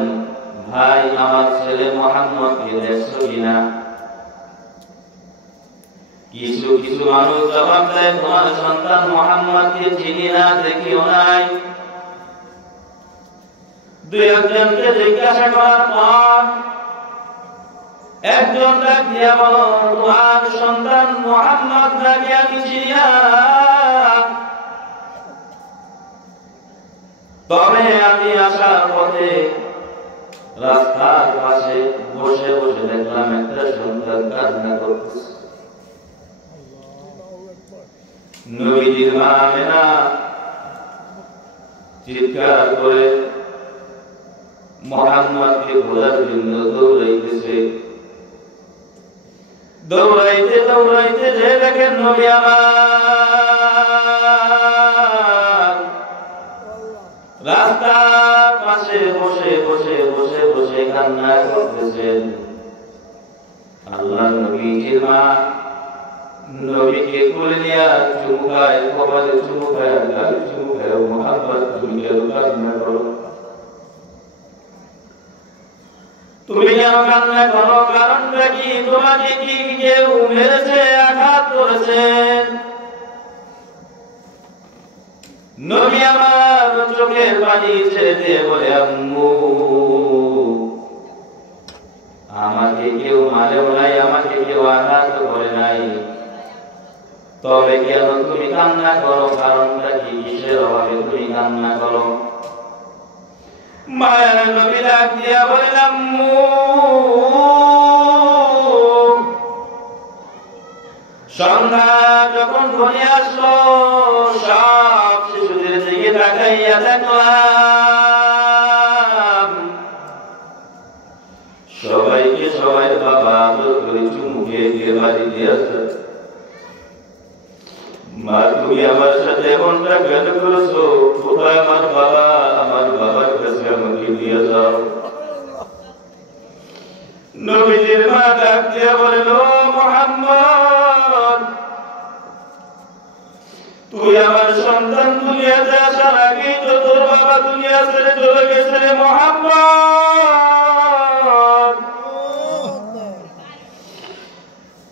ভাই আমার ছেলে মুহাম্মদকে দেখছো কিনা? কিছু কিছু মানুষ জবাব দেয়, তোমার সন্তান মুহাম্মদকে চিনি না, দেখিও নাই। দুই একজনকে জিজ্ঞাসা করার পর একজন ডাক দিয়া বলো, তোমার সন্তান মুহাম্মদ নাকি আমি চিনি না, তবে আমি আসার পথে রাস্তার পাশে বসে বসে দেখলাম একটা সন্তান কান্না করতেছে। নবীজির মা আমেনা চিৎকার করে মুহাম্মদকে খোঁজার জন্য দৌড়াইতেছে। দৌড়াইতে দৌড়াইতে যে দেখেন নবী আমার রাস্তার পাশে বসে বসে বসে বসে কান্না করতেছেন। আল্লাহর নবীজির মা নবীকে কোলে নিয়ে চুমু খায়, কপালে চুমু খায়, গালে চুমু খায়, মুহাম্মদ তুমি কেন কান্না করো? তুমি কেন কান্না করো? কারণটা কি? তোমাকে কি কেউ মেরেছে, আঘাত করেছে? নবী আমার চোখের পানি ছেড়ে দিয়ে বলে, আম্মু আমাকে কেউ মারেও নাই, আমাকে কেউ আঘাত করে নাই, তবে কেন তুমি কান্না করো? কারণটা কি? কিসের অভাবে তুমি কান্না করো? মায়ের নবী ডাক দিয়া বলেন, আম্মু সন্ধ্যা যখন ঘনিয়ে আসলো, সব শিশুদের দিকে তাকাইয়া দেখলাম সবাইকে সবাই বাবা আদর করে চুমু খেয়ে বাড়ি দিয়ে আসে। মা তুমি আমার সাথে এমনটা কেন করেছো? কোথায় আমার বাবা? আমার বাবার কাছে আমাকে নিয়ে যাও। নবীজির মা ডাক দিয়ে বলল, মুহাম্মদ তুই আমার সন্তান দুনিয়াতে আসার আগেই তো তোর বাবা দুনিয়া ছেড়ে চলে গেছে রে মুহাম্মদ।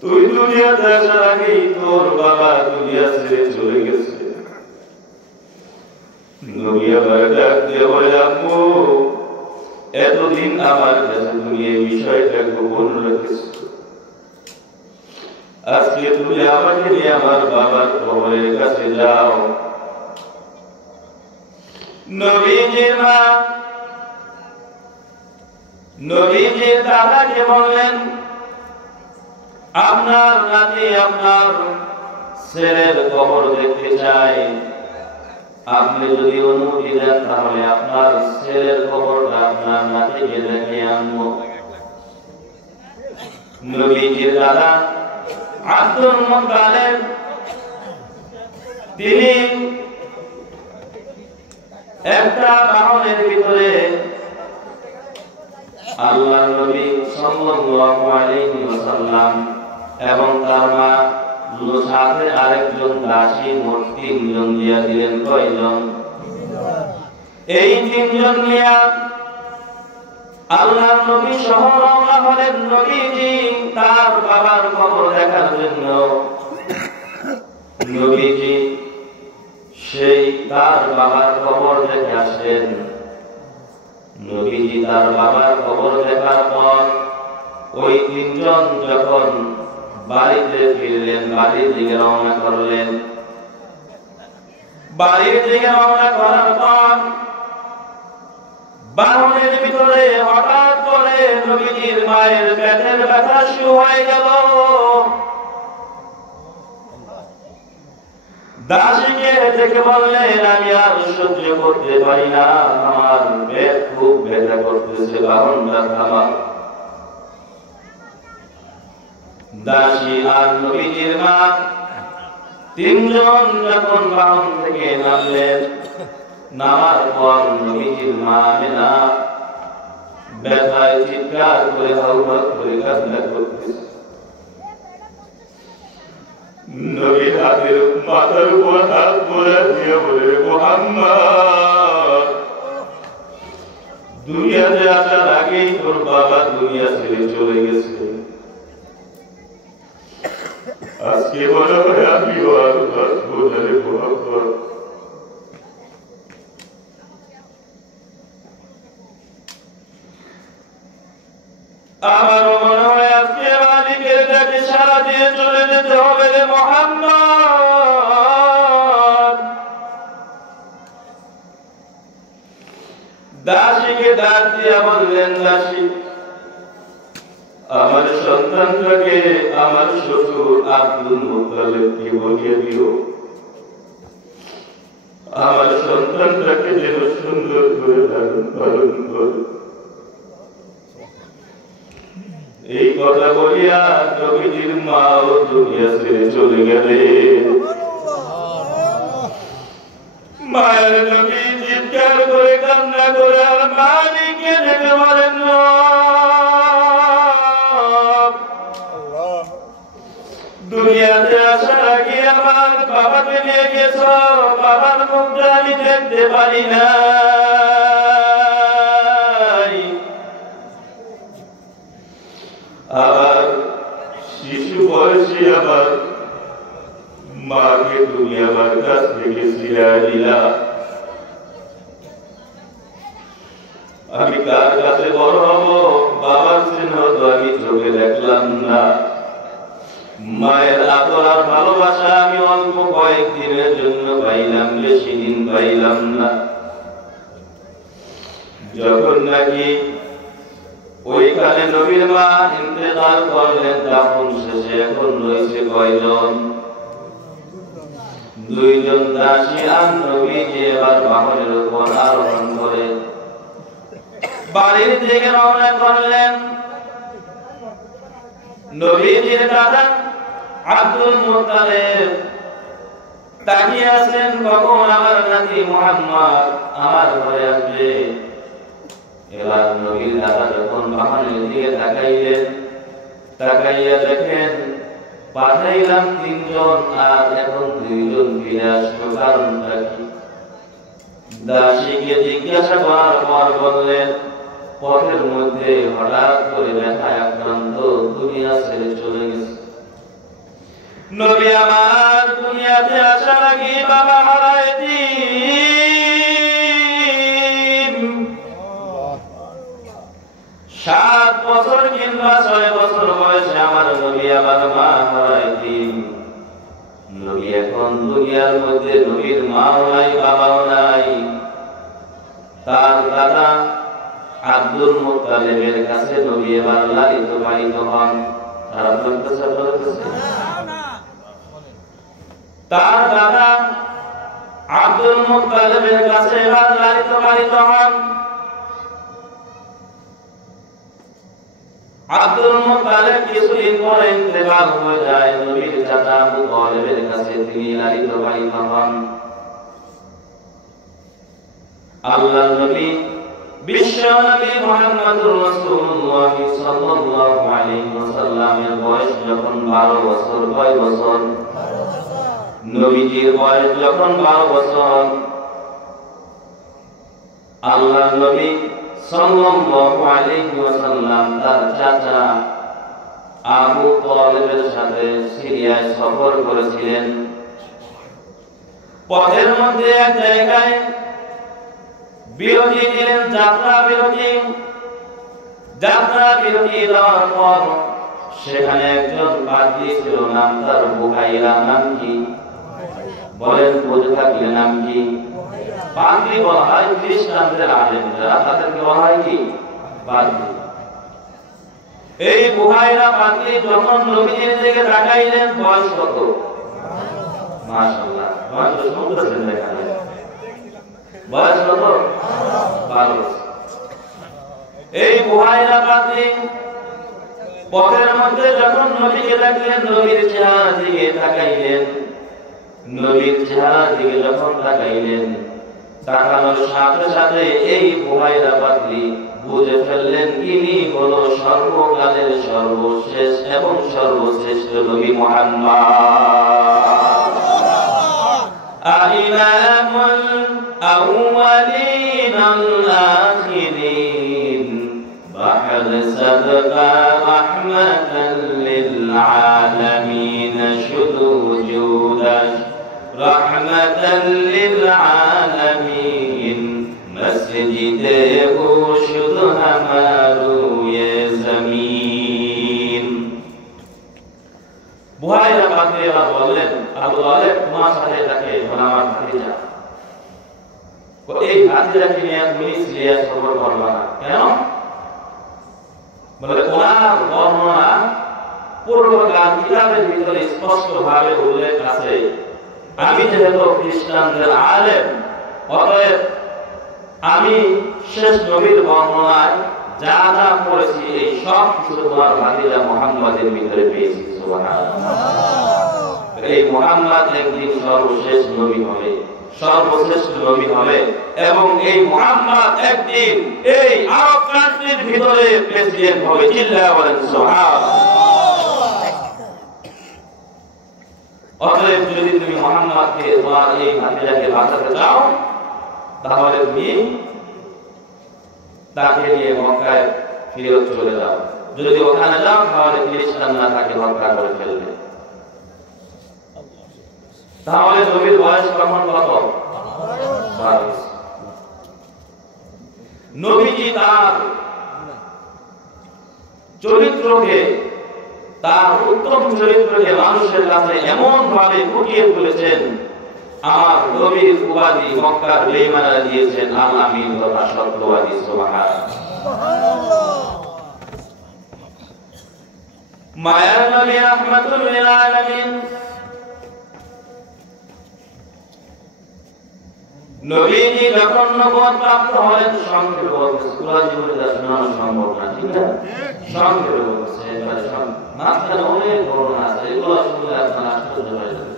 তুই দুনিয়াতে আসার আগেই তোর বাবা দুনিয়া ছেড়ে চলে গেছে। নবী আবার ডাক দিয়ে বলে, আম্মু এতদিন আমার কাছে তুমি এই বিষয়টা গোপন রেখেছো, আজকে তুমি আমাকে নিয়ে আমার বাবার কবরের কাছে যাও। নবীজির মা নবীজির দাদাকে বললেন, আপনার নাতি আপনার ছেলের কবর দেখতে চাই, আপনি যদি অনুমতি দেন তাহলে আপনার ছেলের কবরটা আপনার নাতিকে দেখে আনবো। নবীজির দাদা আব্দুল মুত্তালিব তিনি একটা বাহনের ভিতরে আল্লাহর নবী সাল্লাল্লাহু আলাইহি ওয়াসাল্লাম এবং তার মা সাথে আরেকজন দাসী মোট 3 জন দিয়া দিলেন। কয়জন? এই 3 জন নিয়ে আল্লাহর নবী সহ রওনা হলেন নবীজি তার বাবার কবর দেখার জন্য। নবীজি সেই তার বাবার কবর দেখে আসলেন। নবীজি তার বাবার কবর দেখার পর ওই 3 জন যখন বাড়িতে ফিরলেন, বাড়ির দিকে রওনা করলেন। বাড়ির দিকে রওনা করার পর বাহনের ভিতরে হঠাৎ করে নবীজির মায়ের পেটের ব্যথা শুরু হয়ে গেল। দাসীকে দেখে বললেন, আমি আর সহ্য করতে পারি না, আমার পেট খুব ব্যথা করতেছে, বাহনটা থামা। দাসী আর নবীজির মা 3 জন যখন বাহন থেকে নামলেন, নামার পর নবীজির মা আমেনা ব্যথায় চিৎকার করে হাউমাউ করে কান্না করতেছে। নবীর হাতের মাথার উপর হাত মোড়া দিয়ে বলে, মুহাম্মদ, দুনিয়াতে আসার আগেই তোর বাবা দুনিয়া ছেড়ে চলে গেছে। আজকে মনে হয় আমিও আর বাঁচবো না রে মুহাম্মদ। আমারও মনে হয় আজকে মালিকের কাছে সারা দিয়ে চলে যেতে হবে রে মুহাম্মদ। দাসীকে ডাক দিয়া বললেন, দাসী, আমার সন্তানটাকে আমার শ্বশুর আব্দুল মুত্তালিবকে বলিয়ে দিও, আমার সন্তানটাকে যেন সুন্দর করে লালন পালন করে। এই কথা বলিয়া নবীজির মাও দুনিয়া ছেড়ে চলে গেলেন। মায়ের নবী চিৎকার করে কান্না করে আর মালিককে ডেকে বলেন, দুনিয়াতে আসার আগে আমার বাবাকে নিয়ে গেছ, বাবার মুখটা আমি দেখতে পারি না। আবার শিশু বয়সে আমার মাকে তুমি আমার কাছ থেকে ফিরিয়ে দিলা। আমি কার কাছে বড় হব? বাবার চিহ্ন তো আমি চোখে দেখলাম না। মায়ের আদর আর ভালোবাসা আমি অল্প কয়েকদিনের জন্য পাইলাম, বেশি দিন পাইলাম না। যখন নাকি ওইখানে নবীর মা ইন্তেকাল করলেন, দাফন শেষে এখন রয়েছে কয়জন? 2 জন দাসী আর নবীজি এবার বাহনের উপর আরোহণ করে বাড়ির দিকে রওনা করলেন। নবীজির দাদা আব্দুল মুত্তালিব তাকিয়ে আছেন, কখন আমার নাতি মুহাম্মদ আমার ঘরে আসবে। এবার নবীর দাদা যখন বাহনের দিকে তাকাইলেন, তাকাইয়া দেখেন পাঠাইলাম 3 জন আর এখন 2 জন ফিরে আসলো, কারণটা কি? দাসীকে জিজ্ঞাসা করার পর বললেন, পথের মধ্যে হঠাৎ করে ব্যথায় আক্রান্ত দুনিয়া ছেড়ে চলে গেছে। নবী আমার দুনিয়াতে আসার আগে বাবা হারায় দিন 7 বছর কিংবা 6 বছর বয়সে আমার নবী আমার মা হারায় নবী এখন দুনিয়ার মধ্যে নবীর মাও নাই বাবাও নাই। তার দাদা আব্দুল মুত্তালিবের কাছে নবী এবার লালিত পালিত হন। খারাপ লাগতেছে? তার দাদা আব্দুল মুত্তালিবের কাছে এবার লালিত পালিত হন। আব্দুল মুত্তালিব কিছুদিন পরে ইন্তেকাল হয়ে যায়। নবীর চাচা আবু তালেবের কাছে তিনি লালিত পালিত হন। আল্লাহর নবী বিশ্ব নবী মুহাম্মদুর রাসূলুল্লাহ সাল্লাল্লাহু আলাইহি ওয়াসাল্লামের বয়স যখন 12 বছর, কয় বছর? নবীজির বয়স যখন 12 বছর, আল্লাহর নবী সাল্লাল্লাহু আলাইহি ওয়াসাল্লাম তার চাচা আবু তালেবের সাথে সিরিয়ায় সফর করেছিলেন। পথের মধ্যে এক জায়গায় বিরতি নিলেন, যাত্রা বিরতি। যাত্রা বিরতি দেওয়ার পর সেখানে একজন পাদ্রী ছিল, নাম তার বুহাইরা। নাম কি বলেন? বুঝে থাকলে নাম কি? পাদ্রী বলা হয় খ্রিস্টানদের আলেমরা, তাদেরকে বলা হয় কি? পাদ্রী। এই বুহাইরা পাদ্রী যখন নবীজির দিকে তাকাইলেন, বয়স কত? মাশাআল্লাহ, বয়স শুনতেছেন এখানে? বয়স কত? 12। এই বুহাইরা পাদ্রী পথের মধ্যে যখন নবীকে দেখলেন, নবীর চেহারা দিকে তাকাইলেন। নবীর চেহারা দিকে যখন তাকাইলেন, তাকানোর সাথে সাথে এই বুহাইরা পাদ্রী বুঝে ফেললেন ইনি হলো সর্বকালের সর্বশেষ এবং সর্বশ্রেষ্ঠ নবী মুহাম্মদ। ইমামুল আউয়ালিন ওয়াল আখিরিন বাহর সাদকা রাহমাতাল লিল আলামিন শুধু জুদাস রাহমাতাল লিল আলামিন মসজিদে ও শুধু হামারু ইয়ে জমিন। বুহাইরা পাদ্রী এবার বললেন, আবু তালেব তোমার সাথে থাকে, আমার ভাতিজা। এই ভাতিজাকে নিয়ে তুমি সিরিয়াস খবর করবা না কেন? বলে ওনার বর্ণনা পূর্বকাল কিতাবের ভিতরে স্পষ্ট ভাবে উল্লেখ আছে, আমি যেহেতু খ্রিস্টানদের আলেম, অতএব আমি শেষ নবীর বর্ণনায় যা যা পড়েছি এই সব কিছু তোমার ভাতিজা মুহাম্মাদের ভিতরে পেয়েছি। সুবহানাল্লাহ। এই মুহাম্মদ একদিন সর্বশেষ নবী হবে, সর্বশ্রেষ্ঠ নবী হবে, এবং এই মুহাম্মদ একদিন এই আরব কান্ট্রির ভিতরে প্রেসিডেন্ট হবে। চিল্লায়া বলেন সুবহানাল্লাহ। অতএব যদি তুমি মুহাম্মদকে, তোমার এই ভাতিজাকে বাঁচাতে চাও, তাহলে তুমি তাকে নিয়ে মক্কায় ফিরে চলে যাও। যদি ওখানে যাও তাহলে খ্রিস্টানরা তাকে হত্যা করে ফেলবে। তাহলে নবীর বয়স তখন কত? 12। নবীজি তার চরিত্রকে, তার উত্তম চরিত্রকে মানুষের কাছে এমন ভাবে ফুটিয়ে তুলেছেন, আমার নবীর উপাধি মক্কার বেঈমানরা দিয়েছেন আল আমিন তথা সত্যবাদী। সুবহানাল্লাহ। মায়ার নবী রাহমাতুল লিল আলামিন, নবীজি যখন নবুয়ত প্রাপ্ত হলেন, সংক্ষেপে বলতে পুরো জীবনটা শোনানো সম্ভব না, ঠিক না? সংক্ষেপে বলছে, মাঝখানে অনেক বর্ণনা আছে, এগুলো শুনলে আপনার আশ্চর্য হয়ে যাবে।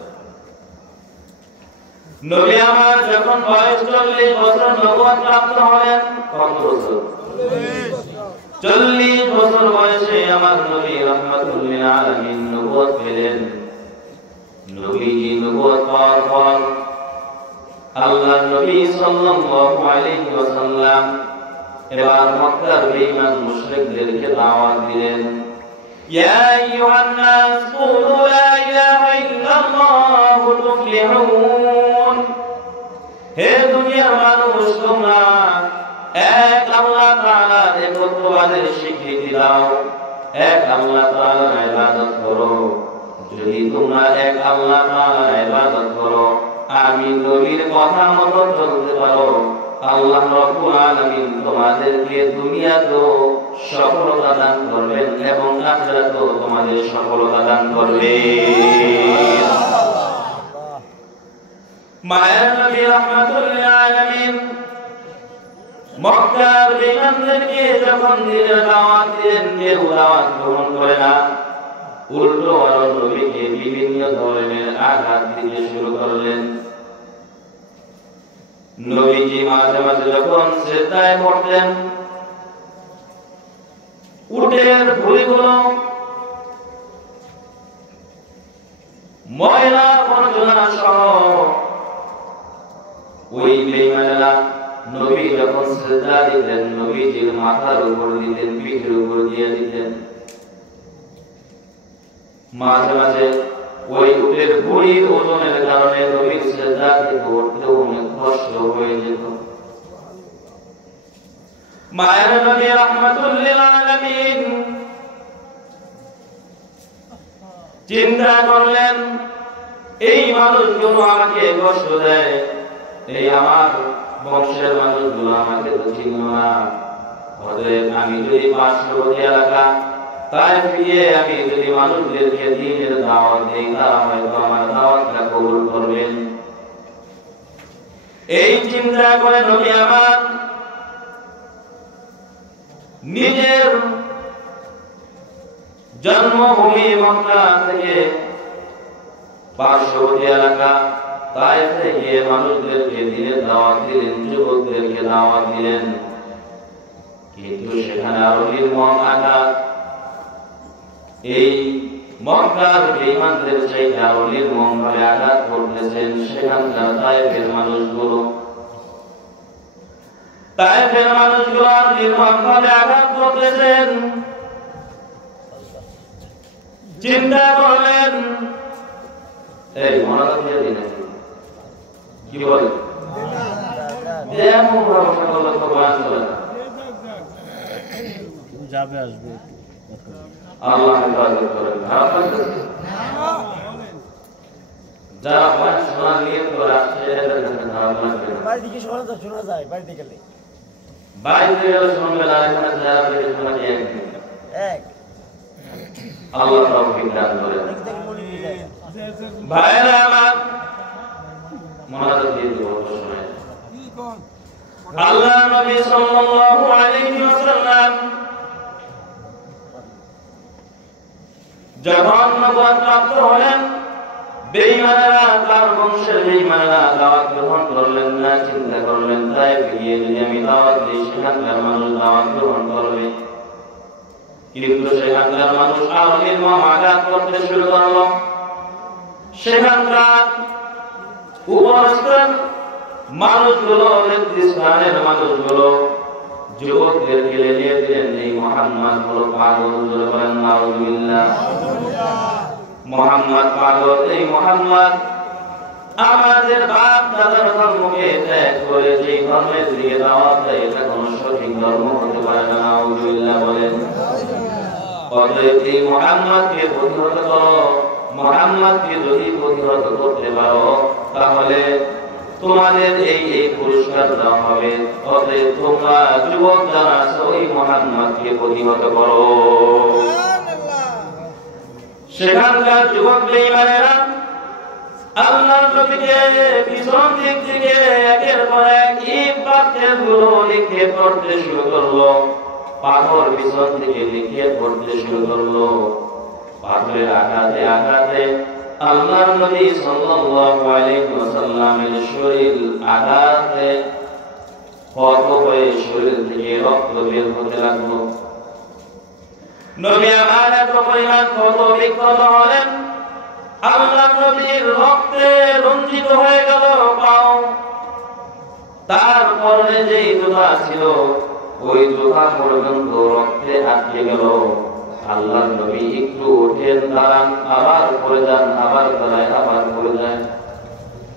নবী আমার যখন বয়স 40 বছর নবুয়ত প্রাপ্ত হলেন, কত বছর? 40 বছর বয়সে আমার নবী রাহমাতুল লিল আলামিন নবুয়ত পেলেন। নবীজি নবুয়ত পাওয়ার পর আল্লাহর নবী সাল্লাল্লাহু আলাইহি ওয়াসাল্লাম এবার মক্কার বেঈমান মুশরিকদেরকে দাওয়াত দিলেন, ইয়া আইয়ুহান নাস কুলু লা ইলাহা ইল্লাল্লাহ তুফলিহুন। হে দুনিয়ার মানুষ, তোমরা এক আল্লাহ তাআলার একত্ববাদের স্বীকৃতি দাও, এক আল্লাহ তাআলার ইবাদত করো। যদি তোমরা এক আল্লাহ তাআলার ইবাদত করো, আমি নবীর কথা মতো চলতে পারো, আল্লাহ রাব্বুল আলামিন তোমাদেরকে দুনিয়াতেও সফলতা দান করবেন এবং আখিরাতেও তোমাদের সফলতা দান করবেন। মায়ের নবী রাহমাতুল লিল আলামিন মক্কার বেঈমানদেরকে যখন দিনের দাওয়াত দিলেন, কেউ দাওয়াত গ্রহণ করে না, উল্টো আরো নবীকে বিভিন্ন ধরনের আঘাত দিতে শুরু করলেন। নবীজি মাঝে মাঝে যখন সিজদায় পড়তেন, উটের ভুঁড়িগুলো ময়লা আবর্জনা সহ ওই বেঈমানেরা নবী যখন সিজদা দিতেন, নবীজির মাথার উপর দিতেন, পিঠের উপর দিয়ে দিতেন। মাঝে মাঝে ওই উটের ভুঁড়ির ওজনের কারণে নবীর সিজদা থেকে উঠতেও অনেক কষ্ট হয়ে যেত। মায়ের নবী রাহমাতুল লিল আলামিন চিন্তা করলেন, এই মানুষগুলো আমাকে কষ্ট দেয়, এই আমার বংশের মানুষগুলো আমাকে তো চিনল না, অতএব আমি যদি পার্শ্ববর্তী এলাকা তাইফ গিয়ে আমি যদি মানুষদেরকে দ্বীনের দাওয়াত দিই, তারা হয়তো আমার দাওয়াতটা কবুল করবেন। এই চিন্তা করে নবী আমার নিজের জন্মভূমি মক্কা থেকে পার্শ্ববর্তী এলাকা তাইফে গিয়ে মানুষদেরকে দ্বীনের দাওয়াত দিলেন, যুবকদেরকে দাওয়াত দিলেন। কিন্তু সেখানে আরো নির্মম আঘাত, এই মক্কার বেঈমানদের চাইতে আরো নির্মম ভাবে আঘাত করতেছেন সেখানকার তাইফের মানুষগুলো। তাইফের মানুষগুলো নির্মম ভাবে আঘাত করতেছেন। চিন্তা করলেন, এই মনোযোগ দিয়ে দিন, কি বলে এমন ভরসা করলে তো বয়ান চলে না, যাবে আসবে আল্লাহ হেফাজত করেন। খারাপ লাগতেছে? যারা বয়ান শোনা নিয়ে করে আসছে এদের কাছে খারাপ লাগবে না। বাড়ি থেকে শোনা যায়, বাড়িতে গেলে বাইরে গেলে শুনবে না, এখানে যারা থেকে শোনা কি এক? আল্লাহ তৌফিক দান করেন। ভাইরা আমার মনোযোগ দিয়ে দিব শুনে। আল্লাহ নবী সাল্লাল্লাহু আলাইহি ওয়াসাল্লাম যখন নবুয়ত প্রাপ্ত হলেন, বেঈমানেরা তার বংশের বেঈমানেরা দাওয়াত গ্রহণ করলেন না। চিন্তা করলেন, তাই গিয়ে যদি আমি দাওয়াত দিই সেখানকার মানুষ দাওয়াত গ্রহণ করবে। কিন্তু সেখানকার মানুষ আরো নির্মম আঘাত করতে শুরু করলো। সেখানকার উপরস্থ মানুষগুলো, নেতৃস্থানের মানুষগুলো যুবকদেরকে নিয়ে দিলেন, এই মুহাম্মদ হলো পাগল। বলেন নাউযুবিল্লাহ, মুহাম্মদ পাগল। এই মুহাম্মদ আমাদের বাপ দাদার ধর্মকে ত্যাগ করে যে ধর্মের দিকে দাওয়াত দেয়, এটা কোন সঠিক ধর্ম হতে পারে না। নাউযুবিল্লাহ বলেন। অতএব এই মুহাম্মদকে প্রতিহত করো। মুহাম্মদকে যদি প্রতিহত করতে পারো তাহলে তোমাদের এই পুরস্কার দেওয়া হবে। অতএব তোমরা যুবক যারা আছো ওই মুহাম্মদকে প্রতিহত করো। সেখানকার যুবক বেঈমানেরা আল্লাহর নবীকে পিছন দিক থেকে একের পর এক ইট পাথরগুলো নিক্ষেপ করতে শুরু করলো। পাথর পিছন থেকে নিক্ষেপ করতে শুরু করলো। পাথরের আঘাতে আঘাতে আল্লাহর নবী সাল্লাল্লাহু আলাইহি ওয়াসাল্লামের শরীর আঘাতে ক্ষত হয়ে শরীর থেকে রক্ত বের হতে লাগলো। নবী আমার এত পরিমাণ ক্ষত বিক্ষত হলেন, আল্লাহর নবীর রক্তে রঞ্জিত হয়ে গেল পাও। তারপরে যে জুতা ছিল ওই জুতা পর্যন্ত রক্তে আটকে গেল। আল্লাহর নবী একটু ওঠেন, দাঁড়ান, আবার পড়ে যান, আবার দাঁড়ায়, আবার পড়ে যায়।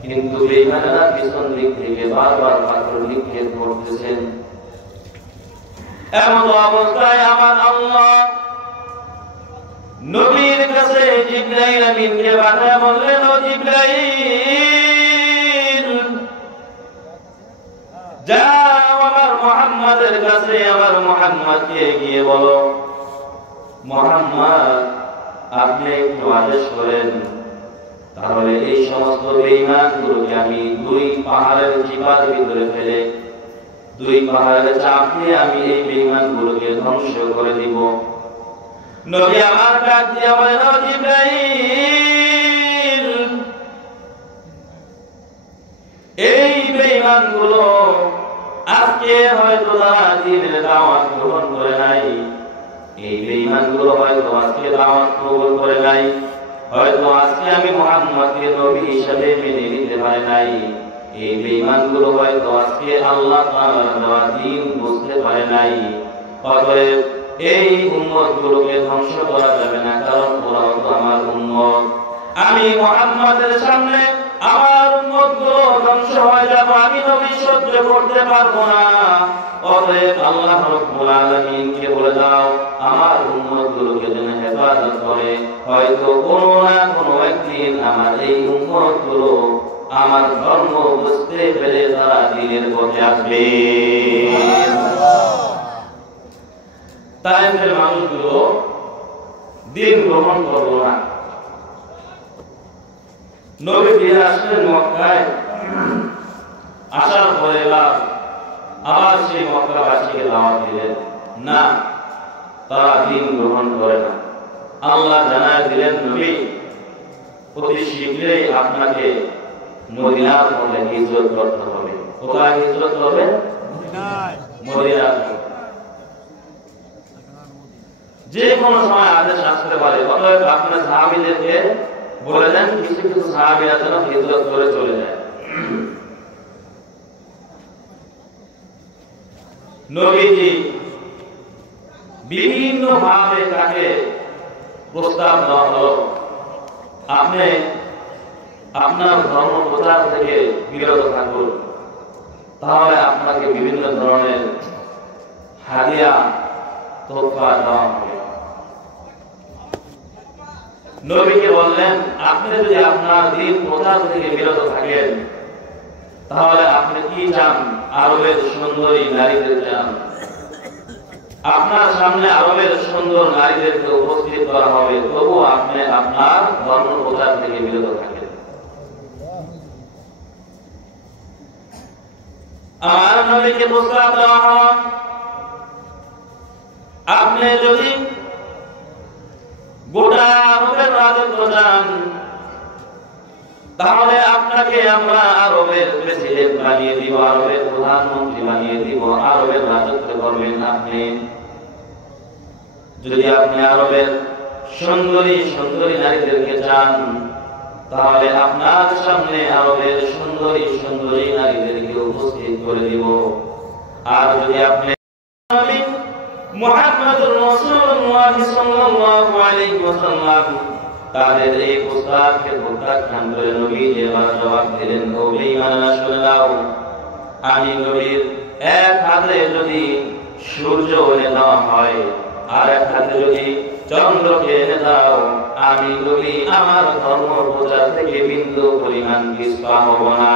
কিন্তু বেঈমানেরা পিছন দিক থেকে বারবার পাথর নিক্ষেপ করতেছেন। এমন অবস্থায় আমার আল্লাহ নবীর কাছে জিবরাইল আমিনকে পাঠায় বললেন, ও জিবরাইল, যাও আমার মুহাম্মাদের কাছে, আমার মুহাম্মাদকে গিয়ে বলো, মুহাম্মদ আপনি একটু আদেশ করেন, তাহলে এই সমস্ত বেঈমানগুলোকে আমি দুই পাহাড়ের চিপার ভিতরে ফেলে, দুই পাহাড়ের চাপ দিয়ে আমি এই বেঈমানগুলোকে ধ্বংস করে দিব। নবী আমার ডাক দিয়া বলেন, ও জিবরাইল, এই বেঈমানগুলো আজকে হয়তো তারা দ্বীনের দাওয়াত গ্রহণ করে নাই, এই বেঈমানগুলো হয়তো আজকে দাওয়াত কবুল করে নাই, হয়তো আজকে আমি মুহাম্মদকে নবী হিসেবে মেনে নিতে পারি নাই, এই বেঈমানগুলো হয়তো আজকে আল্লাহ তাআলার দেওয়া দ্বীন বুঝতে পারে নাই। অতএব এই উম্মতগুলোকে ধ্বংস করা যাবে না, কারণ ওরাও তো আমার উম্মত। আমি মুহাম্মদের সামনে আমার উম্মতগুলো ধ্বংস হয়ে যাবে, আমি নবী সহ্য করতে পারবো না। অতএব আল্লাহ রাব্বুল আলামিনকে বলে দাও আমার উম্মতগুলোকে যেন হেফাজত করে, হয়তো কোনো না কোনো একদিন আমার এই উম্মতগুলো আমার ধর্ম বুঝতে পেরে তারা দ্বীনের পথে আসবে। তায়েফের মানুষগুলো দ্বীন গ্রহণ করলো না। নবী ফিরে আসলেন মক্কায়, আসার পরে আবার সেই মক্কাবাসীকে দাওয়াত দিলেন, না, তারা দ্বীন গ্রহণ করে না। আল্লাহ জানায় দিলেন, নবী অতি শীঘ্রই আপনাকে মদিনার মধ্যে হিজরত করতে হবে। কোথায় হিজরত হবে? মদিনার। যে কোনো সময় আদেশ আসতে পারে, অতএব আপনার সাহাবীদেরকে বলে দেন কিছু কিছু সাহাবীরা যেন হিজরত করে চলে যায়। নবীজি বিভিন্ন ভাবে তাকে প্রস্তাব দেওয়া হলো, আপনি আপনার ধর্ম প্রচার থেকে বিরত থাকুন, তাহলে আপনাকে বিভিন্ন ধরনের হাদিয়া তোহফা দেওয়া হবে। নবীকে বললেন, আপনি যদি আপনার দ্বীন প্রচার থেকে বিরত থাকেন, তাহলে আপনি কি চান? আরবের সুন্দরী নারীদের চান? আপনার সামনে আরবের সুন্দর নারীদেরকে উপস্থিত করা হবে, তবু আপনি আপনার ধর্ম প্রচার থেকে বিরত থাকেন। আমার নবীকে প্রস্তাব দেওয়া হয়, আপনি যদি গোটা আরবের রাজত্ব চান, তাহলে আপনাকে আমরা আরবের প্রেসিডেন্ট বানিয়ে দিব, আরবের প্রধানমন্ত্রী বানিয়ে দিব, আরবের রাজত্ব করবেন আপনি। যদি আপনি আরবের সুন্দরী সুন্দরী নারীদেরকে চান, তাহলে আপনার সামনে আরবের সুন্দরী সুন্দরী নারীদেরকে উপস্থিত করে দিব। আর যদি আপনি মুহাম্মদুর রাসূলুল্লাহ সাল্লাল্লাহু আলাইহি ওয়াসাল্লাম তাদের এই প্রস্তাবকে প্রত্যাখ্যান করে নবী যেবার জবাব দিলেন, ও বেঈমানরা শুনলাও, আমি নবীর এক হাতে যদি সূর্য এনে দেওয়া হয়, আর এক হাতে যদি চন্দ্রকে এনে দাও, আমি নবী আমার ধর্ম প্রচার থেকে বিন্দু পরিমাণ পিছপা হব না।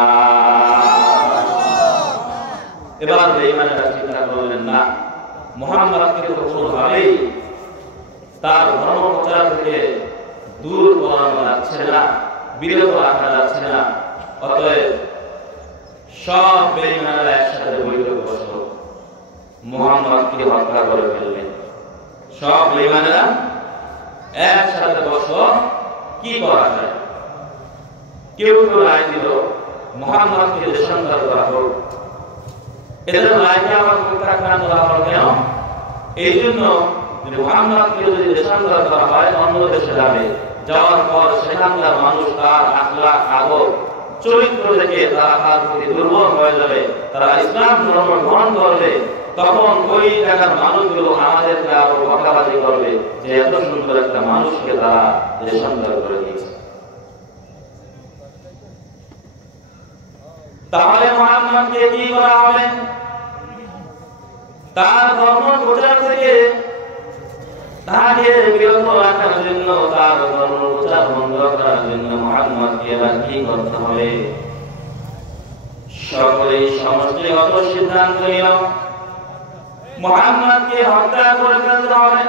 এবার বেঈমানরা চিন্তা করলেন, না, মুহাম্মদকে তো কোনোভাবেই তার ধর্ম প্রচার থেকে দূর করানো যাচ্ছে না, বিরত রাখা যাচ্ছে না। অতএব সব বেঈমানরা একসাথে বৈঠক বসলো, মুহাম্মদকে হত্যা করে ফেলবেন। সব বেঈমানরা একসাথে বসলো, কি করা যায়? কেউ কেউ রায় দিল মুহাম্মদকে দেশান্তর করা হোক। এদের রায়কে আবার প্রত্যাখ্যান করা হলো কেন? এই জন্য যে মুহাম্মদকে যদি দেশান্তর করা হয়, অন্য দেশে যাবে, যাওয়ার পর সেখানকার মানুষ তার আখলাক আদব চরিত্র দেখে তারা তার প্রতি দুর্বল হয়ে যাবে, তারা ইসলাম ধর্ম গ্রহণ করবে, তখন ওই জায়গার মানুষগুলো আমাদেরকে আরো বকাবাজি করবে যে এত সুন্দর একটা মানুষকে তারা দেশান্তর করে দিয়েছে। তাহলে মুহাম্মদকে কি করা হবে? তার ধর্ম প্রচার থেকে তাকে বিরত রাখার জন্য, তার ধর্ম প্রচার বন্ধ করার জন্য মুহাম্মদকে এবার কি করতে হবে? সকলেই সমষ্টিগত সিদ্ধান্ত নিল মুহাম্মদকে হত্যা করে ফেলতে হবে।